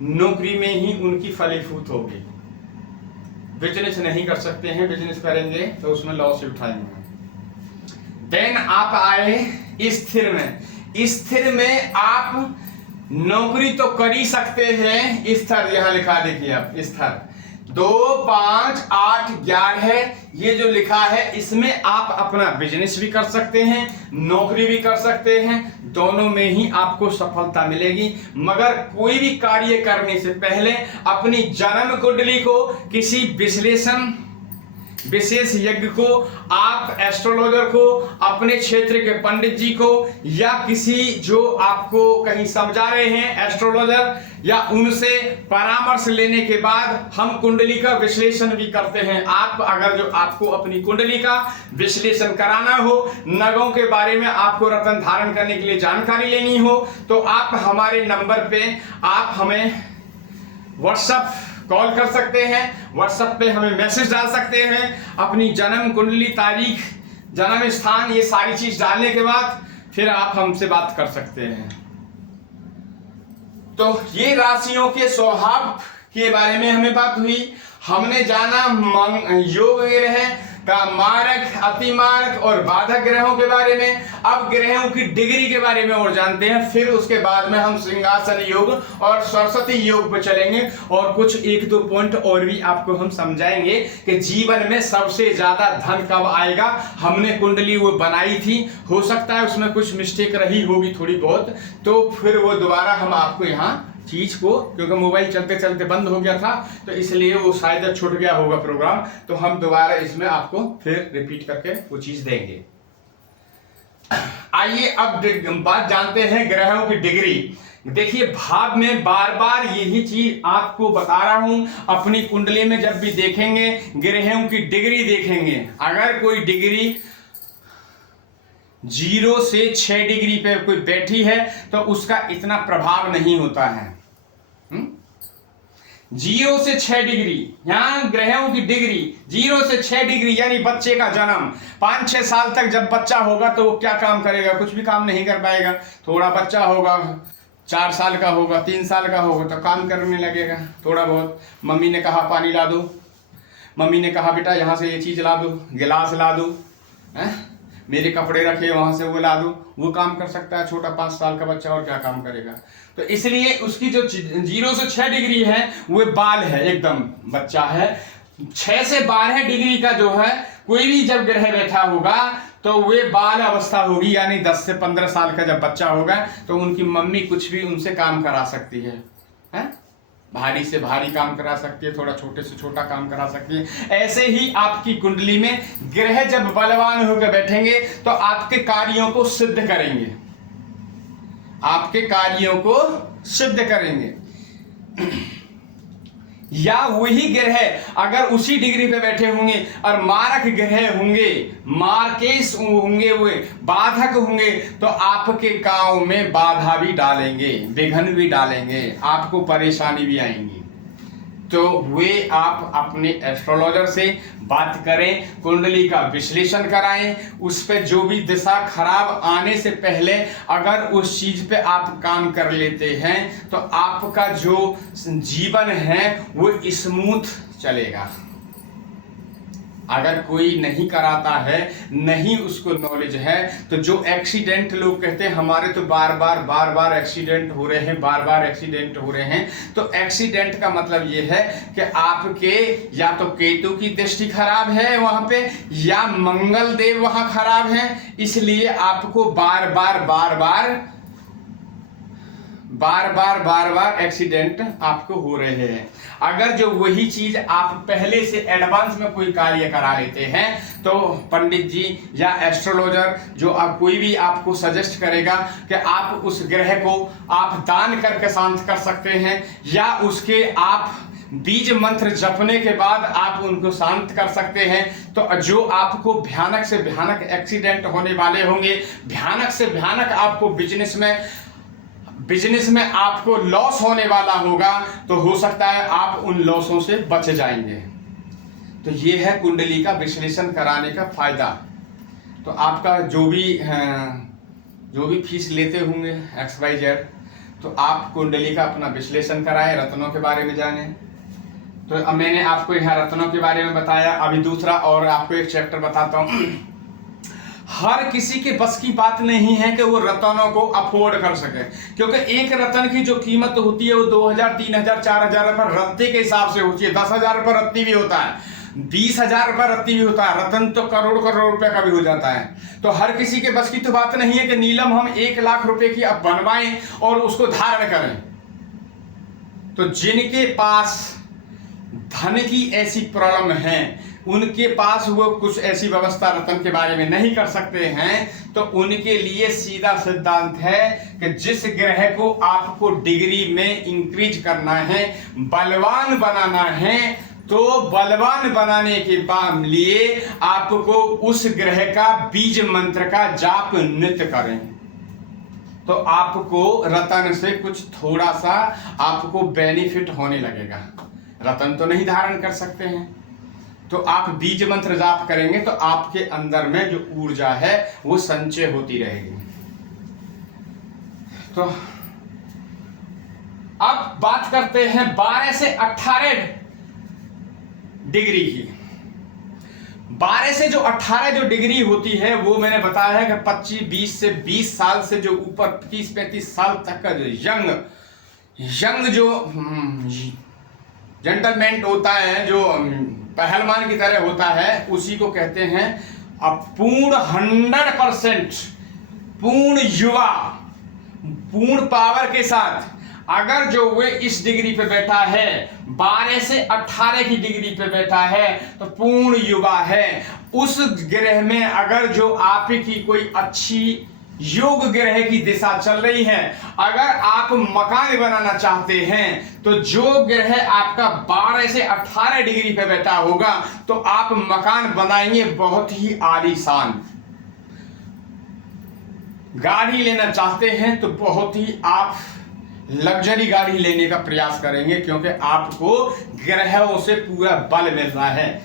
नौकरी में ही उनकी फलीफूट होगी। बिजनेस नहीं कर सकते हैं, बिजनेस करेंगे तो उसमें लॉस उठाएंगे। देन आप आए स्थिर में। स्थिर में आप नौकरी तो कर ही सकते हैं, स्थिर यहां लिखा देखिए आप, स्थिर 2 5 8 11 ये जो लिखा है इसमें आप अपना बिजनेस भी कर सकते हैं, नौकरी भी कर सकते हैं, दोनों में ही आपको सफलता मिलेगी। मगर कोई भी कार्य करने से पहले अपनी जन्म कुंडली को किसी विशेष यज्ञ को, आप एस्ट्रोलॉजर को, अपने क्षेत्र के पंडित जी को या किसी जो आपको कहीं समझा रहे हैं एस्ट्रोलॉजर, या उनसे परामर्श लेने के बाद हम कुंडली का विश्लेषण भी करते हैं। आप अगर जो आपको अपनी कुंडली का विश्लेषण कराना हो, नगों के बारे में आपको रत्न धारण करने के लिए जानकारी लेनी हो, तो आप हमारे नंबर पे आप हमें व्हाट्सएप कॉल कर सकते हैं, व्हाट्सएप पे हमें मैसेज डाल सकते हैं। अपनी जन्म कुंडली, तारीख, जन्म स्थान, ये सारी चीज डालने के बाद फिर आप हमसे बात कर सकते हैं। तो ये राशियों के स्वभाव के बारे में हमें बात हुई। हमने जाना योग ग्रह का मारक, अतिमारक और बाधक ग्रहों के बारे में। अब ग्रहों की डिग्री के बारे में और जानते हैं, फिर उसके बाद में हम सिंहासन योग और सरस्वती योग पर चलेंगे और कुछ 1-2 पॉइंट और भी आपको हम समझाएंगे कि जीवन में सबसे ज्यादा धन कब आएगा। हमने कुंडली वो बनाई थी, हो सकता है उसमें कुछ मिस्टेक रही होगी थोड़ी बहुत, तो फिर वो दोबारा हम आपको यहाँ चीज को, क्योंकि मोबाइल चलते चलते बंद हो गया था तो इसलिए वो शायद छूट गया होगा प्रोग्राम, तो हम दोबारा इसमें आपको फिर रिपीट करके वो चीज देंगे। आइए अब बात जानते हैं ग्रहों की डिग्री। देखिए भाव में बार बार यही चीज आपको बता रहा हूं, अपनी कुंडली में जब भी देखेंगे ग्रहों की डिग्री देखेंगे, अगर कोई डिग्री 0 से 6 डिग्री पे कोई बैठी है तो उसका इतना प्रभाव नहीं होता है। 0 से 6 डिग्री, यहां ग्रहों की डिग्री 0 से 6 डिग्री यानी बच्चे का जन्म 5-6 साल तक जब बच्चा होगा तो वो क्या काम करेगा, कुछ भी काम नहीं कर पाएगा। थोड़ा बच्चा होगा, 4 साल का होगा, 3 साल का होगा तो काम करने लगेगा थोड़ा बहुत। मम्मी ने कहा पानी ला दो, मम्मी ने कहा बेटा यहाँ से ये चीज ला दो, गिलास ला दो, मेरे कपड़े रखे वहां से वो ला दो, वो काम कर सकता है छोटा 5 साल का बच्चा, और क्या काम करेगा। तो इसलिए उसकी जो 0 से 6 डिग्री है वो बाल है, एकदम बच्चा है। 6 से 12 डिग्री का जो है कोई भी जब ग्रह बैठा होगा तो वे बाल अवस्था होगी, यानी 10 से 15 साल का जब बच्चा होगा तो उनकी मम्मी कुछ भी उनसे काम करा सकती है, भारी से भारी काम करा सकती है, थोड़ा छोटे से छोटा काम करा सकती है। ऐसे ही आपकी कुंडली में ग्रह जब बलवान होकर बैठेंगे तो आपके कार्यों को सिद्ध करेंगे, आपके कार्यों को सिद्ध करेंगे। या वही ग्रह अगर उसी डिग्री पे बैठे होंगे और मारक ग्रह होंगे, मार्केस होंगे, वे बाधक होंगे, तो आपके काम में बाधा भी डालेंगे, विघ्न भी डालेंगे, आपको परेशानी भी आएंगी। तो वे आप अपने एस्ट्रोलॉजर से बात करें, कुंडली का विश्लेषण कराएं, उस पर जो भी दिशा खराब आने से पहले अगर उस चीज पे आप काम कर लेते हैं तो आपका जो जीवन है वो स्मूथ चलेगा। अगर कोई नहीं कराता है, नहीं उसको नॉलेज है, तो जो एक्सीडेंट लोग कहते हैं हमारे तो बार बार एक्सीडेंट हो रहे हैं, बार बार एक्सीडेंट हो रहे हैं, तो एक्सीडेंट का मतलब ये है कि आपके या तो केतु की दृष्टि खराब है वहां पे, या मंगल देव वहां खराब है, इसलिए आपको बार बार एक्सीडेंट आपको हो रहे हैं। अगर जो वही चीज आप पहले से एडवांस में कोई कार्य करा लेते हैं, तो पंडित जी या एस्ट्रोलॉजर जो आप कोई भी आपको सजेस्ट करेगा कि आप उस ग्रह को आप दान करके शांत कर सकते हैं, या उसके आप बीज मंत्र जपने के बाद आप उनको शांत कर सकते हैं। तो जो आपको भयानक से भयानक एक्सीडेंट होने वाले होंगे, भयानक से भयानक आपको बिजनेस में आपको लॉस होने वाला होगा, तो हो सकता है आप उन लॉसों से बच जाएंगे। तो ये है कुंडली का विश्लेषण कराने का फायदा। तो आपका जो भी फीस लेते होंगे XYZ, तो आप कुंडली का अपना विश्लेषण कराएं, रत्नों के बारे में जानें। तो अब मैंने आपको यहाँ रत्नों के बारे में बताया, अभी दूसरा और आपको एक चैप्टर बताता हूँ। हर किसी के बस की बात नहीं है कि वो रत्नों को अफोर्ड कर सके, क्योंकि एक रत्न की जो कीमत होती है वो 2000, 3000, 4000 रुपये रत्ती के हिसाब से होती है। 10,000 रुपये रत्ती भी होता है, 20,000 रुपये रत्ती भी होता है, रत्न तो करोड़ रुपए का भी हो जाता है। तो हर किसी के बस की तो बात नहीं है कि नीलम हम 1 लाख रुपए की अब बनवाएं और उसको धारण करें। तो जिनके पास धन की ऐसी प्रॉब्लम है, उनके पास वो कुछ ऐसी व्यवस्था रत्न के बारे में नहीं कर सकते हैं, तो उनके लिए सीधा सिद्धांत है कि जिस ग्रह को आपको डिग्री में इंक्रीज करना है, बलवान बनाना है, तो बलवान बनाने के लिए आपको उस ग्रह का बीज मंत्र का जाप नित्य करें। तो आपको रतन से कुछ थोड़ा सा आपको बेनिफिट होने लगेगा। रतन तो नहीं धारण कर सकते हैं, तो आप बीज मंत्र जाप करेंगे तो आपके अंदर में जो ऊर्जा है वो संचय होती रहेगी। तो अब बात करते हैं 12 से 18 डिग्री की। 12 से जो 18 जो डिग्री होती है वो मैंने बताया है कि 20 से 20 साल से जो ऊपर 30-35 साल तक का जो यंग जो जेंटलमैन होता है, जो पहलवान की तरह होता है, उसी को कहते हैं अब पूर्ण 100% पूर्ण युवा, पूर्ण पावर के साथ। अगर जो वे इस डिग्री पे बैठा है, 12 से 18 की डिग्री पे बैठा है, तो पूर्ण युवा है। उस ग्रह में अगर जो आपकी कोई अच्छी योग ग्रह की दिशा चल रही है, अगर आप मकान बनाना चाहते हैं, तो जो ग्रह आपका 12 से 18 डिग्री पे बैठा होगा, तो आप मकान बनाएंगे बहुत ही आलीशान। गाड़ी लेना चाहते हैं तो बहुत ही आप लग्जरी गाड़ी लेने का प्रयास करेंगे, क्योंकि आपको ग्रहों से पूरा बल मिल रहा है।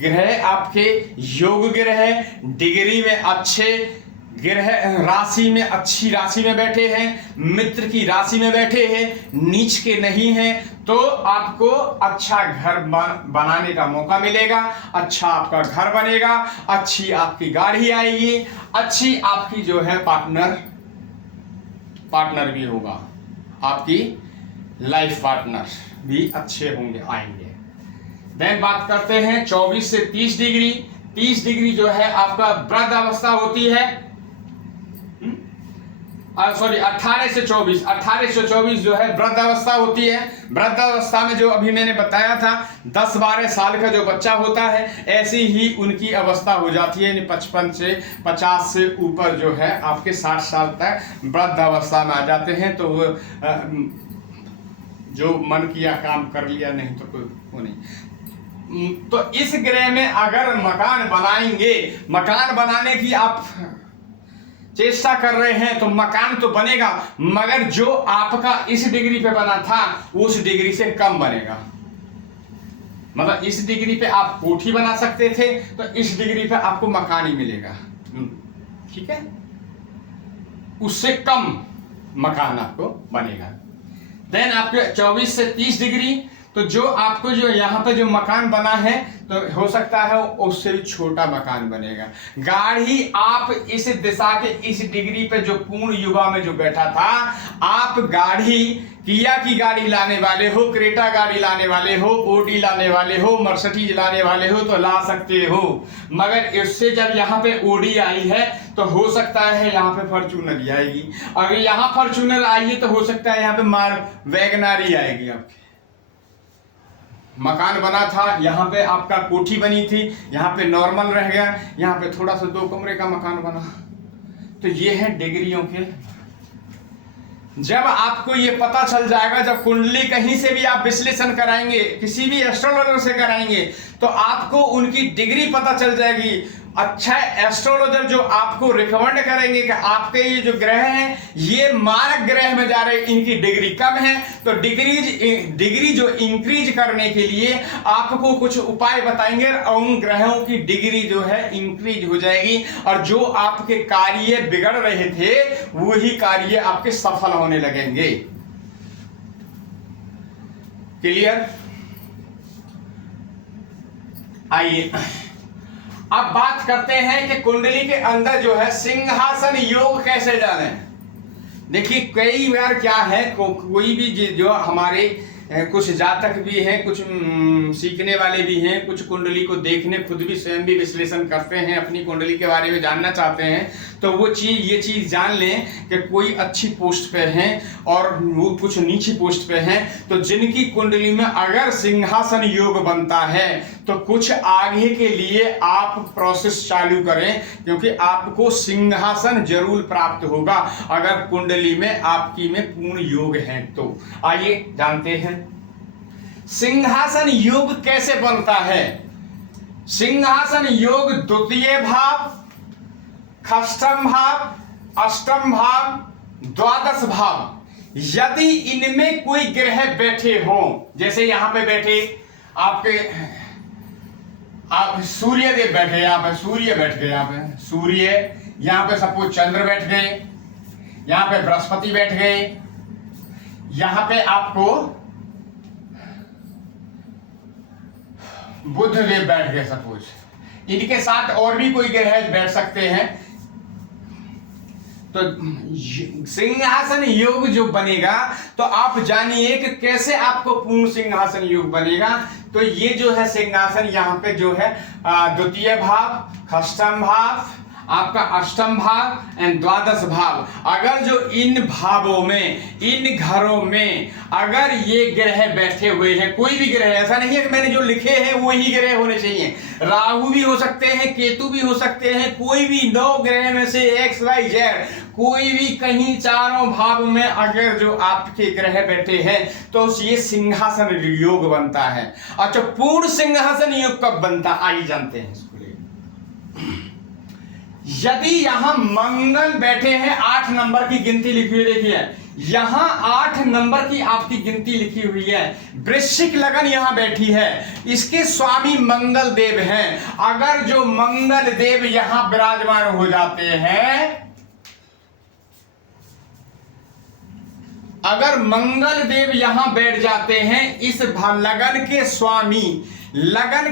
ग्रह आपके योग ग्रह डिग्री में अच्छे ग्रह, राशि में अच्छी राशि में बैठे हैं, मित्र की राशि में बैठे हैं, नीच के नहीं हैं, तो आपको अच्छा घर बनाने का मौका मिलेगा, अच्छा आपका घर बनेगा, अच्छी आपकी गाड़ी आएगी, अच्छी आपकी जो है पार्टनर भी होगा, आपकी लाइफ पार्टनर भी अच्छे होंगे, आएंगे। देन बात करते हैं 24 से 30 डिग्री। 30 डिग्री जो है आपका वृद्ध अवस्था होती है, सॉरी 18 से 24 जो है वृद्ध अवस्था होती है। वृद्ध अवस्था में जो अभी मैंने बताया था 10-12 साल का जो बच्चा होता है, ऐसी ही उनकी अवस्था हो जाती है। 55 से 50 से ऊपर जो है आपके 60 साल तक वृद्ध अवस्था में आ जाते हैं। तो वो जो मन किया काम कर लिया, नहीं तो कोई वो नहीं। तो इस ग्रह में अगर मकान बनाएंगे, मकान बनाने की आप चेष्टा कर रहे हैं, तो मकान तो बनेगा, मगर जो आपका इस डिग्री पे बना था उस डिग्री से कम बनेगा। मतलब इस डिग्री पे आप कोठी बना सकते थे, तो इस डिग्री पे आपको मकान ही मिलेगा, ठीक है, उससे कम मकान आपको बनेगा। देन आपके 24 से 30 डिग्री, तो जो आपको जो यहाँ पे जो मकान बना है तो हो सकता है उससे भी छोटा मकान बनेगा। गाड़ी आप इस दिशा के इस डिग्री पे जो पूर्ण युवा में जो बैठा था, आप गाड़ी किया की गाड़ी लाने वाले हो, क्रेटा गाड़ी लाने वाले हो, ओडी लाने वाले हो, मर्सिडीज लाने वाले हो तो ला सकते हो, मगर इससे जब यहाँ पे ओडी आई है तो हो सकता है यहाँ पे फॉर्च्यूनर आएगी। अगर यहाँ फॉर्च्यूनर आई है तो हो सकता है यहाँ पे मार वैगनारी आएगी। आपके मकान बना था, यहाँ पे आपका कोठी बनी थी, यहाँ पे नॉर्मल रह गया, यहाँ पे थोड़ा सा 2 कमरे का मकान बना। तो ये है डिग्रियों के। जब आपको ये पता चल जाएगा, जब कुंडली कहीं से भी आप विश्लेषण कराएंगे, किसी भी एस्ट्रोलॉजर से कराएंगे, तो आपको उनकी डिग्री पता चल जाएगी। अच्छा एस्ट्रोलॉजर जो आपको रिकमेंड करेंगे कि आपके ये जो ग्रह हैं ये मारक ग्रह में जा रहे हैं, इनकी डिग्री कम है, तो डिग्री जो इंक्रीज करने के लिए आपको कुछ उपाय बताएंगे और उन ग्रहों की डिग्री जो है इंक्रीज हो जाएगी, और जो आपके कार्य बिगड़ रहे थे वही कार्य आपके सफल होने लगेंगे। क्लियर? आइए अब बात करते हैं कि कुंडली के अंदर जो है सिंहासन योग कैसे जाने। देखिए कई बार क्या है, कोई भी जो हमारे कुछ जातक भी हैं, कुछ सीखने वाले भी हैं, कुछ कुंडली को देखने खुद भी स्वयं भी विश्लेषण करते हैं, अपनी कुंडली के बारे में जानना चाहते हैं, तो वो ये चीज़ जान लें कि कोई अच्छी पोस्ट पे हैं और वो कुछ नीची पोस्ट पे हैं, तो जिनकी कुंडली में अगर सिंहासन योग बनता है तो कुछ आगे के लिए आप प्रोसेस चालू करें, क्योंकि आपको सिंहासन जरूर प्राप्त होगा अगर कुंडली में आपकी में पूर्ण योग है तो। आइए जानते हैं सिंहासन योग कैसे बनता है। सिंहासन योग द्वितीय भाव, षष्ठम भाव, अष्टम भाव, द्वादश भाव, यदि इनमें कोई ग्रह बैठे हो, जैसे यहां पे बैठे आपके आप सूर्य देव बैठे, यहाँ पे सूर्य बैठ गए, यहाँ पे सूर्य, यहाँ पे सपोज चंद्र बैठ गए, यहाँ पे बृहस्पति बैठ गए, यहाँ पे आपको बुध देव बैठ गए सपोज, इनके साथ और भी कोई ग्रह बैठ सकते हैं, तो सिंहासन योग जो बनेगा तो आप जानिए कि कैसे आपको पूर्ण सिंहासन योग बनेगा। तो ये जो है सिंहासन यहाँ पे जो है द्वितीय भाव, षष्ठम भाव, आपका अष्टम भाव एंड द्वादश भाव, अगर जो इन भावों में, इन घरों में अगर ये ग्रह बैठे हुए हैं, कोई भी ग्रह, ऐसा नहीं है कि मैंने जो लिखे हैं वही ग्रह होने चाहिए, राहु भी हो सकते हैं, केतु भी हो सकते हैं, कोई भी 9 ग्रह में से XYZ कोई भी कहीं चारों भाव में अगर जो आपके ग्रह बैठे हैं तो ये सिंहासन योग बनता है। अच्छा पूर्ण सिंहासन योग कब बनता, आइए जानते हैं इसको। यदि यहां मंगल बैठे हैं, 8 नंबर की गिनती लिखी हुई, देखिए यहां 8 नंबर की आपकी गिनती लिखी हुई है, वृश्चिक लगन यहां बैठी है, इसके स्वामी मंगल देव हैं। अगर जो मंगल देव यहां विराजमान हो जाते हैं, अगर मंगल देव यहां बैठ जाते हैं, इस लगन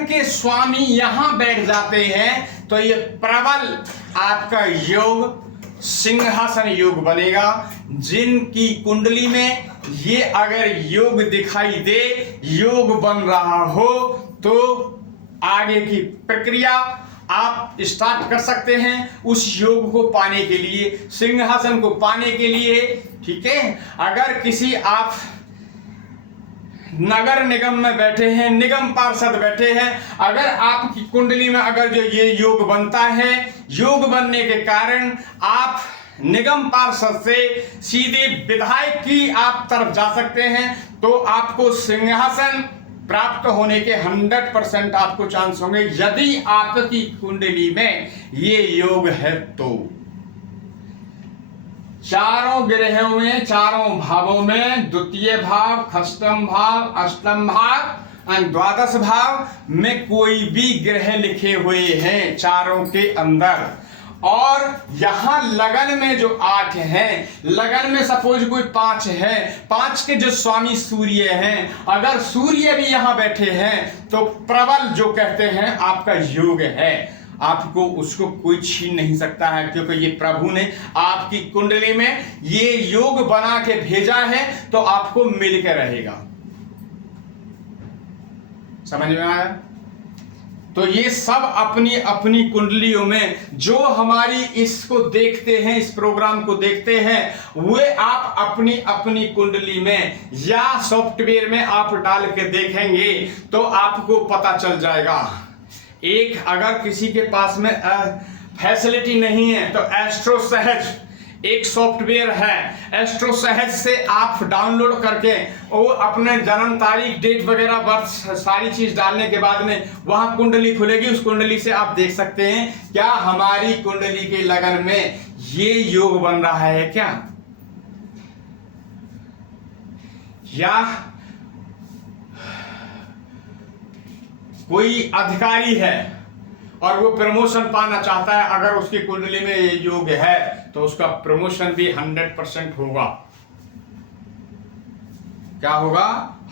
के स्वामी यहां बैठ जाते हैं, तो ये प्रबल आपका योग सिंहासन योग बनेगा। जिनकी कुंडली में ये अगर योग दिखाई दे, योग बन रहा हो, तो आगे की प्रक्रिया आप स्टार्ट कर सकते हैं उस योग को पाने के लिए, सिंहासन को पाने के लिए। ठीक है, अगर किसी आप नगर निगम में बैठे हैं, निगम पार्षद बैठे हैं, अगर आपकी कुंडली में अगर जो ये योग बनता है, योग बनने के कारण आप निगम पार्षद से सीधे विधायक की आप तरफ जा सकते हैं, तो आपको सिंहासन प्राप्त होने के 100% आपको चांस होंगे, यदि आपकी कुंडली में ये योग है तो। चारों ग्रहों में, चारों भावों में, द्वितीय भाव, षष्ठम भाव, अष्टम भाव और द्वादश भाव में कोई भी ग्रह लिखे हुए हैं चारों के अंदर, और यहां लगन में जो 8 हैं, लगन में सपोज कोई 5 है, 5 के जो स्वामी सूर्य हैं, अगर सूर्य भी यहां बैठे हैं तो प्रबल जो कहते हैं आपका योग है, आपको उसको कोई छीन नहीं सकता है, क्योंकि ये प्रभु ने आपकी कुंडली में ये योग बना के भेजा है, तो आपको मिल के रहेगा। समझ में आया? तो ये सब अपनी अपनी कुंडलियों में जो हमारी इसको देखते हैं, इस प्रोग्राम को देखते हैं, वे आप अपनी अपनी कुंडली में या सॉफ्टवेयर में आप डाल के देखेंगे तो आपको पता चल जाएगा। एक अगर किसी के पास में फैसिलिटी नहीं है तो एस्ट्रो सहज एक सॉफ्टवेयर है, एस्ट्रो सहज से आप डाउनलोड करके वो अपने जन्म तारीख, डेट वगैरह, बर्थ सारी चीज डालने के बाद में वहां कुंडली खुलेगी। उस कुंडली से आप देख सकते हैं क्या हमारी कुंडली के लगन में ये योग बन रहा है क्या, या कोई अधिकारी है और वो प्रमोशन पाना चाहता है, अगर उसकी कुंडली में ये योग है तो उसका प्रमोशन भी 100% होगा। क्या होगा?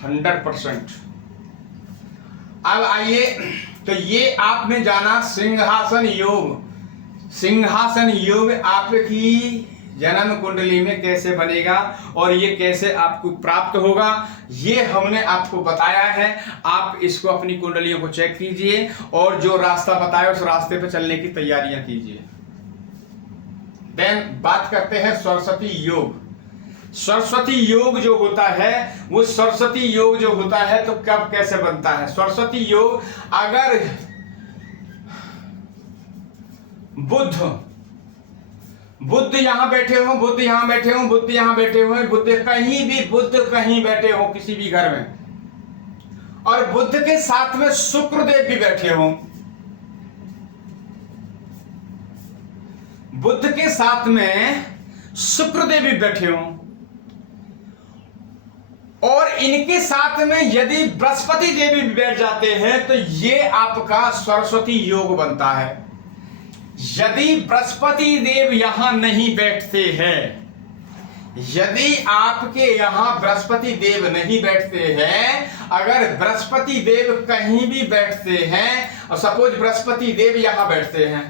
100%। अब आइए, तो ये आपने जाना सिंहासन योग। सिंहासन योग आपकी जन्म कुंडली में कैसे बनेगा और ये कैसे आपको प्राप्त होगा, ये हमने आपको बताया है। आप इसको अपनी कुंडलियों को चेक कीजिए और जो रास्ता बताया उस रास्ते पे चलने की तैयारियां कीजिए। देन बात करते हैं सरस्वती योग। सरस्वती योग जो होता है, वो सरस्वती योग जो होता है तो कब कैसे बनता है सरस्वती योग? अगर बुद्ध यहां बैठे हो, बुद्ध यहां बैठे हो, बुद्ध यहां बैठे हुए, बुद्ध कहीं भी, बुद्ध कहीं बैठे हो किसी भी घर में, और बुद्ध के साथ में शुक्रदेव भी बैठे हो, बुद्ध के साथ में शुक्रदेव भी बैठे हो, और इनके साथ में यदि बृहस्पति देव भी बैठ जाते हैं तो ये आपका सरस्वती योग बनता है। यदि बृहस्पति देव यहां नहीं बैठते हैं, यदि आपके यहां बृहस्पति देव नहीं बैठते हैं, अगर बृहस्पति देव कहीं भी बैठते हैं, और सपोज बृहस्पति देव यहां बैठते हैं,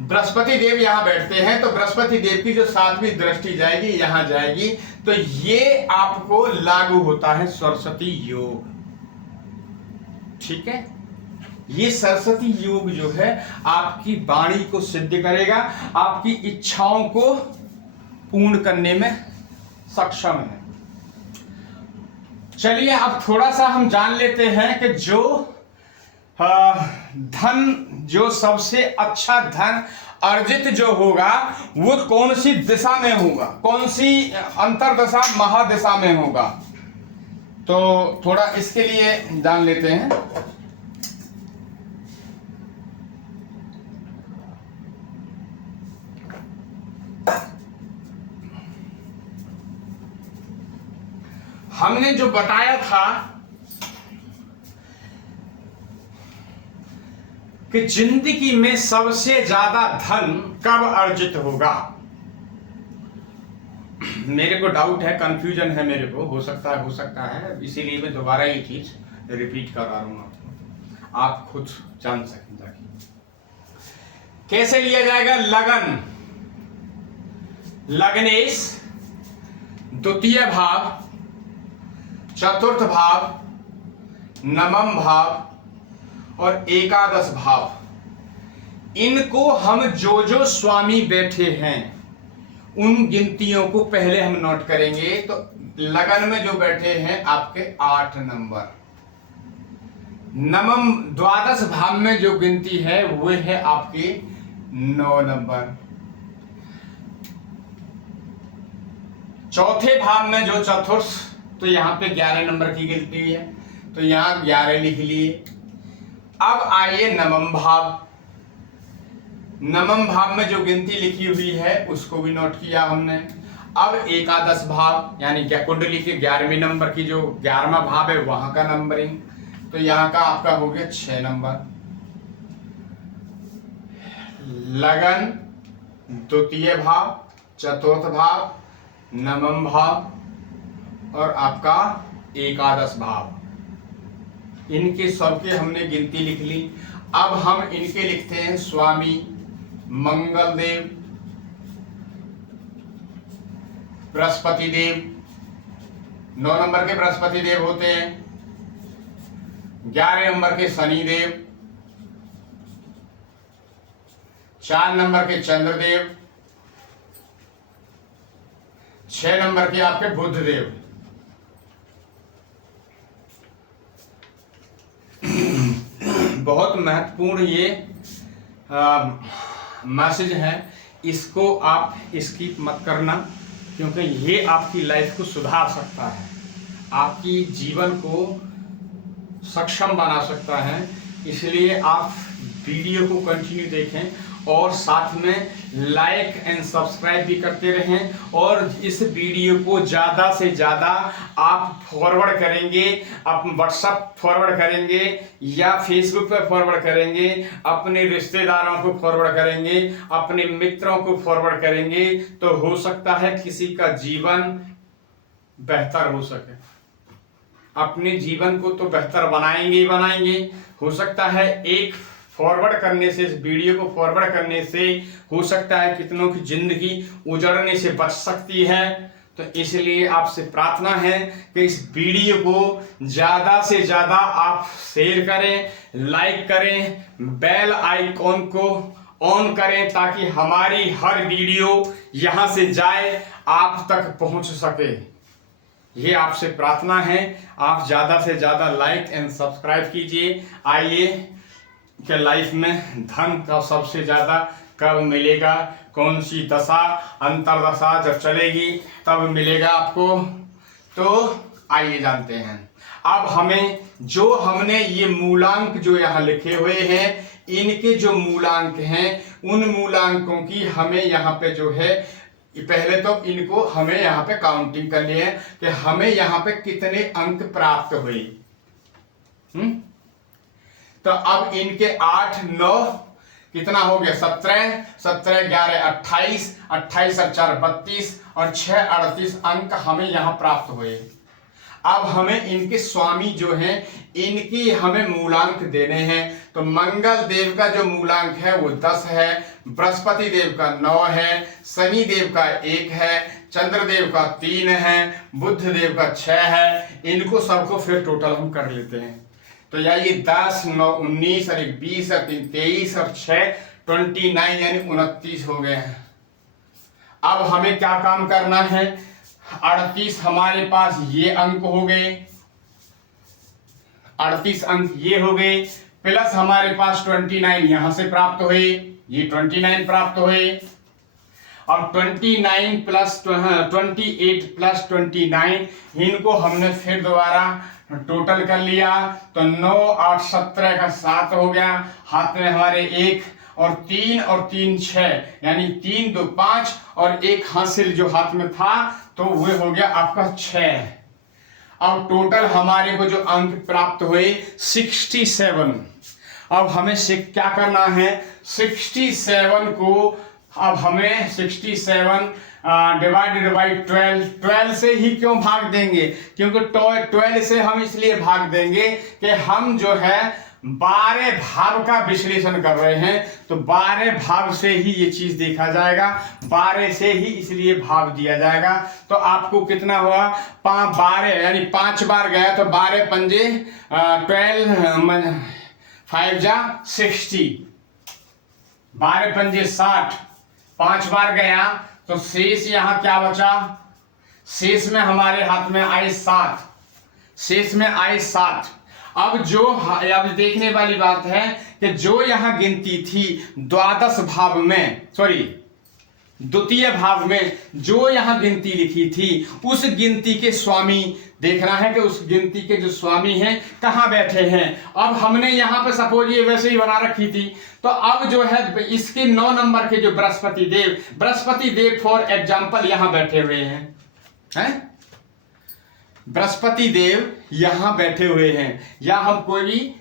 बृहस्पति देव यहां बैठते हैं, तो बृहस्पति देव की जो 7वीं दृष्टि जाएगी यहां जाएगी, तो ये आपको लागू होता है सरस्वती योग। ठीक है? ये सरस्वती योग जो है आपकी वाणी को सिद्ध करेगा, आपकी इच्छाओं को पूर्ण करने में सक्षम है। चलिए अब थोड़ा सा हम जान लेते हैं कि जो धन, जो सबसे अच्छा धन अर्जित जो होगा वो कौन सी दिशा में होगा, कौन सी अंतरदशा महादिशा में होगा, तो थोड़ा इसके लिए जान लेते हैं। हमने जो बताया था कि जिंदगी में सबसे ज्यादा धन कब अर्जित होगा। मेरे को डाउट है, कंफ्यूजन है, मेरे को हो सकता है, इसीलिए मैं दोबारा ये चीज रिपीट कर रहा हूं आपको, आप खुद जान सकें जाके। कैसे लिया जाएगा? लगन, लग्नेश, द्वितीय भाव, चतुर्थ भाव, नवम भाव और एकादश भाव, इनको हम जो स्वामी बैठे हैं उन गिनतियों को पहले हम नोट करेंगे। तो लगन में जो बैठे हैं आपके 8 नंबर, नवम द्वादश भाव में जो गिनती है वो है आपके 9 नंबर, चौथे भाव में जो चतुर्थ, तो यहां पे 11 नंबर की गिनती है, तो यहां 11 लिख लिए। अब आइए नवम भाव, नवम भाव में जो गिनती लिखी हुई है उसको भी नोट किया हमने। अब एकादश भाव यानी क्या, कुंडली के 11वें नंबर की जो 11वां भाव है वहां का नंबरिंग, तो यहाँ का आपका हो गया 6 नंबर। लगन द्वितीय भाव, चतुर्थ भाव, नवम भाव और आपका एकादश भाव, इनके सबके हमने गिनती लिख ली। अब हम इनके लिखते हैं स्वामी मंगल देव, बृहस्पति देव, 9 नंबर के बृहस्पति देव होते हैं, 11 नंबर के शनि देव, 4 नंबर के चंद्रदेव, 6 नंबर के आपके बुध देव। बहुत महत्वपूर्ण ये मैसेज है, इसको आप स्किप मत करना, क्योंकि ये आपकी लाइफ को सुधार सकता है, आपकी जीवन को सक्षम बना सकता है। इसलिए आप वीडियो को कंटिन्यू देखें और साथ में लाइक एंड सब्सक्राइब भी करते रहें, और इस वीडियो को ज़्यादा से ज़्यादा आप फॉरवर्ड करेंगे, आप व्हाट्सएप फॉरवर्ड करेंगे या फेसबुक पर फॉरवर्ड करेंगे, अपने रिश्तेदारों को फॉरवर्ड करेंगे, अपने मित्रों को फॉरवर्ड करेंगे, तो हो सकता है किसी का जीवन बेहतर हो सके। अपने जीवन को तो बेहतर बनाएंगे ही बनाएंगे। हो सकता है एक फॉरवर्ड करने से, इस वीडियो को फॉरवर्ड करने से हो सकता है कितनों की जिंदगी उजड़ने से बच सकती है। तो इसलिए आपसे प्रार्थना है कि इस वीडियो को ज़्यादा से ज़्यादा आप शेयर करें, लाइक करें, बेल आइकॉन को ऑन करें, ताकि हमारी हर वीडियो यहाँ से जाए, आप तक पहुँच सके। ये आपसे प्रार्थना है, आप ज़्यादा से ज़्यादा लाइक एंड सब्सक्राइब कीजिए। आइए कि लाइफ में धन का सबसे ज़्यादा कब मिलेगा, कौन सी दशा अंतरदशा जब चलेगी तब मिलेगा आपको, तो आइए जानते हैं। अब हमें जो हमने ये मूलांक जो यहाँ लिखे हुए हैं, इनके जो मूलांक हैं, उन मूलांकों की हमें यहाँ पे जो है, पहले तो इनको हमें यहाँ पे काउंटिंग करनी है कि हमें यहाँ पे कितने अंक प्राप्त हुए। तो अब इनके 8, 9 कितना हो गया, 17, 17, 11, 28, 28 और 4 32 और 6 38 अंक हमें यहाँ प्राप्त हुए। अब हमें इनके स्वामी जो हैं, इनकी हमें मूलांक देने हैं। तो मंगल देव का जो मूलांक है वो 10 है, बृहस्पति देव का 9 है, शनि देव का 1 है, चंद्रदेव का 3 है, बुध देव का 6 है। इनको सबको फिर टोटल हम कर लेते हैं। तो या ये 10, 9, 19 और 1 20 और 3 23 और 6 29 यानी 29 हो गए हैं। अब हमें क्या काम करना है, 38 हमारे पास ये अंक हो गए, 38 अंक ये हो गए, प्लस हमारे पास 29 यहां से प्राप्त हुए, ये 29 प्राप्त हुए। और 29 प्लस 28 प्लस 29 इनको हमने फिर दोबारा टोटल कर लिया, तो 9, 8, 17 का 7 हो गया। हाथ में हमारे 1 और 3 और 3 6 यानी 3 2 5 और 1 हासिल जो हाथ में था, तो वह हो गया आपका 6। अब टोटल हमारे को जो अंक प्राप्त हुए 67। अब हमें क्या करना है, 67 को अब हमें 67 डिवाइडेड बाई 12 से ही क्यों भाग देंगे, क्योंकि 12 से हम इसलिए भाग देंगे कि हम जो है 12 भाव का विश्लेषण कर रहे हैं, तो 12 भाव से ही ये चीज देखा जाएगा, 12 से ही इसलिए भाव दिया जाएगा। तो आपको कितना हुआ, 12 यानी 5 बार गया तो 12 पंजे 12 5 जा 60, 12 पंजे 60, 5 बार गया तो शेष यहाँ क्या बचा, शेष में हमारे हाथ में आए 7, शेष में आए 7। अब देखने वाली बात है कि जो यहाँ गिनती थी द्वादश भाव में, द्वितीय भाव में जो यहाँ गिनती लिखी थी, उस गिनती के स्वामी देखना है कि उस गिनती के जो स्वामी हैं कहाँ बैठे हैं। अब हमने यहाँ पे सपोज ये वैसे ही बना रखी थी, तो अब जो है इसके 9 नंबर के जो बृहस्पति देव फॉर एग्जाम्पल यहाँ बैठे हुए हैं, बृहस्पति देव यहाँ बैठे हुए हैं, या हम कोई भी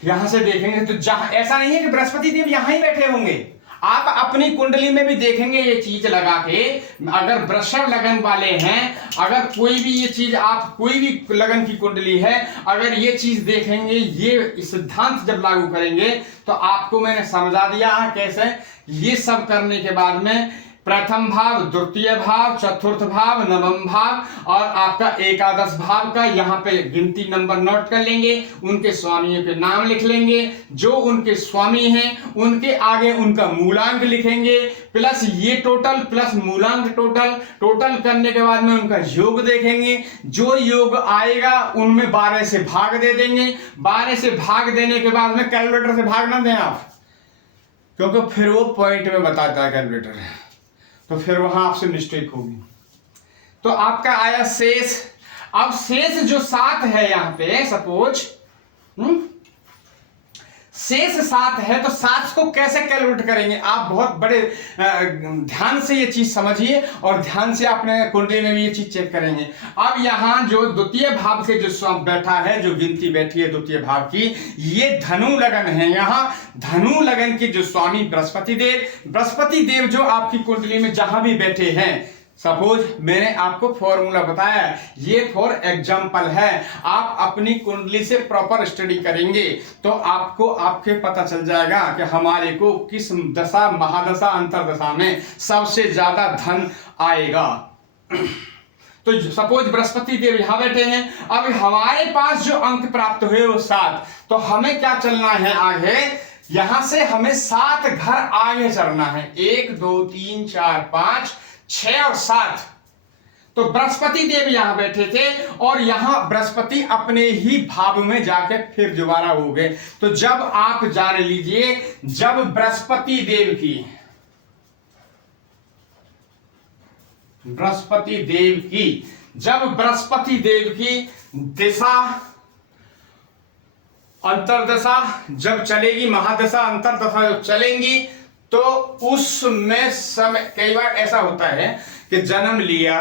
यहां से देखेंगे तो जहां, ऐसा नहीं है कि बृहस्पति देव यहां ही बैठे होंगे, आप अपनी कुंडली में भी देखेंगे ये चीज लगा के। अगर वृषभ लगन वाले हैं, अगर कोई भी ये चीज, आप कोई भी लगन की कुंडली है, अगर ये चीज देखेंगे, ये सिद्धांत जब लागू करेंगे तो आपको मैंने समझा दिया है कैसे। ये सब करने के बाद में प्रथम भाव, द्वितीय भाव, चतुर्थ भाव, नवम भाव और आपका एकादश भाव का यहाँ पे गिनती नंबर नोट कर लेंगे, उनके स्वामियों के नाम लिख लेंगे, जो उनके स्वामी हैं उनके आगे उनका मूलांक लिखेंगे, प्लस ये टोटल प्लस मूलांक टोटल करने के बाद में उनका योग देखेंगे। जो योग आएगा उनमें 12 से भाग दे देंगे। 12 से भाग देने के बाद में कैलकुलेटर से भाग ना दें आप, क्योंकि फिर वो पॉइंट में बताता है कैलकुलेटर, तो फिर वहां आपसे मिस्टेक होगी। तो आपका आया शेष। अब शेष जो 7 है यहां पे, सपोज शेष 7 है, तो 7 को कैसे कैलकुलेट करेंगे आप बहुत बड़े ध्यान से ये चीज समझिए और ध्यान से अपने कुंडली में भी ये चीज चेक करेंगे। अब यहाँ जो द्वितीय भाव के जो स्वामी बैठा है, जो गिनती बैठी है द्वितीय भाव की, ये धनु लगन है। यहाँ धनु लगन के जो स्वामी बृहस्पति देव जो आपकी कुंडली में जहां भी बैठे हैं, सपोज मैंने आपको फॉर्मूला बताया, ये फॉर एग्जाम्पल है, आप अपनी कुंडली से प्रॉपर स्टडी करेंगे तो आपको आपके पता चल जाएगा कि हमारे को किस दशा, महादशा, अंतरदशा में सबसे ज्यादा धन आएगा। तो सपोज बृहस्पति देव यहां बैठे हैं, अब हमारे पास जो अंक प्राप्त हुए वो 7, तो हमें क्या चलना है आगे, यहां से हमें 7 घर आगे चलना है, 1 2 3 4 5 6 और 7। तो बृहस्पति देव यहां बैठे थे और यहां बृहस्पति अपने ही भाव में जाके फिर दोबारा हो गए। तो जब आप जान लीजिए, जब बृहस्पति देव की दिशा, अंतरदशा जब चलेगी, महादशा अंतरदशा जब चलेंगी, तो उसमें समय कई बार ऐसा होता है कि जन्म लिया,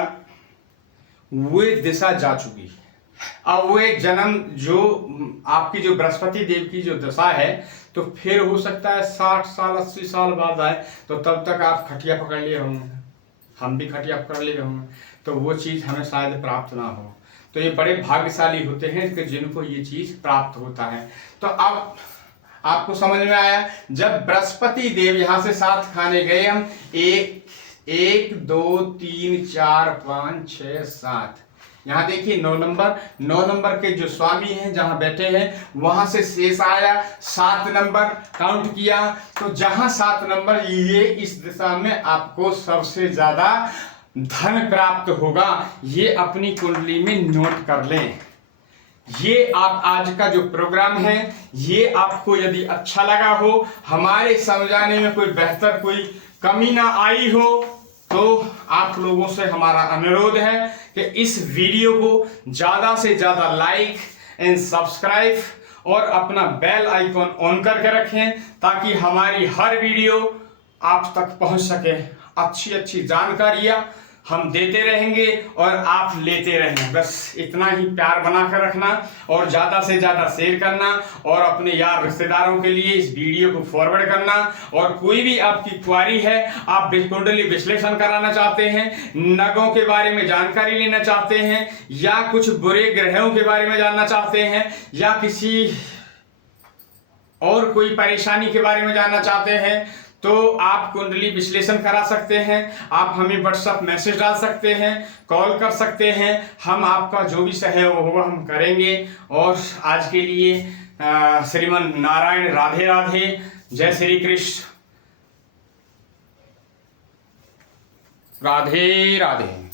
वो दिशा जा चुकी, अब वो जन्म जो आपकी जो बृहस्पति देव की जो दशा है, तो फिर हो सकता है 60 साल 80 साल बाद आए, तो तब तक आप खटिया पकड़ लिए होंगे, हम भी खटिया पकड़ लिए होंगे, तो वो चीज हमें शायद प्राप्त ना हो। तो ये बड़े भाग्यशाली होते हैं कि जिनको ये चीज प्राप्त होता है। तो अब आपको समझ में आया, जब बृहस्पति देव यहां से 7 खाने गए, हम 1 2 3 4 5 6 7, यहां देखिए 9 नंबर के जो स्वामी हैं जहां बैठे हैं, वहां से शेष आया 7 नंबर काउंट किया, तो जहां 7 नंबर, ये इस दिशा में आपको सबसे ज्यादा धन प्राप्त होगा। ये अपनी कुंडली में नोट कर लें। ये आप आज का जो प्रोग्राम है, ये आपको यदि अच्छा लगा हो, हमारे समझाने में कोई बेहतर कोई कमी ना आई हो, तो आप लोगों से हमारा अनुरोध है कि इस वीडियो को ज्यादा से ज्यादा लाइक एंड सब्सक्राइब और अपना बेल आइकॉन ऑन करके रखें, ताकि हमारी हर वीडियो आप तक पहुंच सके। अच्छी जानकारियां हम देते रहेंगे और आप लेते रहेंगे। बस इतना ही प्यार बना कर रखना और ज़्यादा से ज़्यादा शेयर करना और अपने यार रिश्तेदारों के लिए इस वीडियो को फॉरवर्ड करना। और कोई भी आपकी क्वारी है, आप कुंडली विश्लेषण कराना चाहते हैं, नगों के बारे में जानकारी लेना चाहते हैं, या कुछ बुरे ग्रहों के बारे में जानना चाहते हैं, या किसी और कोई परेशानी के बारे में जानना चाहते हैं, तो आप कुंडली विश्लेषण करा सकते हैं। आप हमें व्हाट्सएप मैसेज डाल सकते हैं, कॉल कर सकते हैं, हम आपका जो भी सहयोग होगा हम करेंगे। और आज के लिए श्रीमन नारायण, राधे राधे, जय श्री कृष्ण, राधे राधे।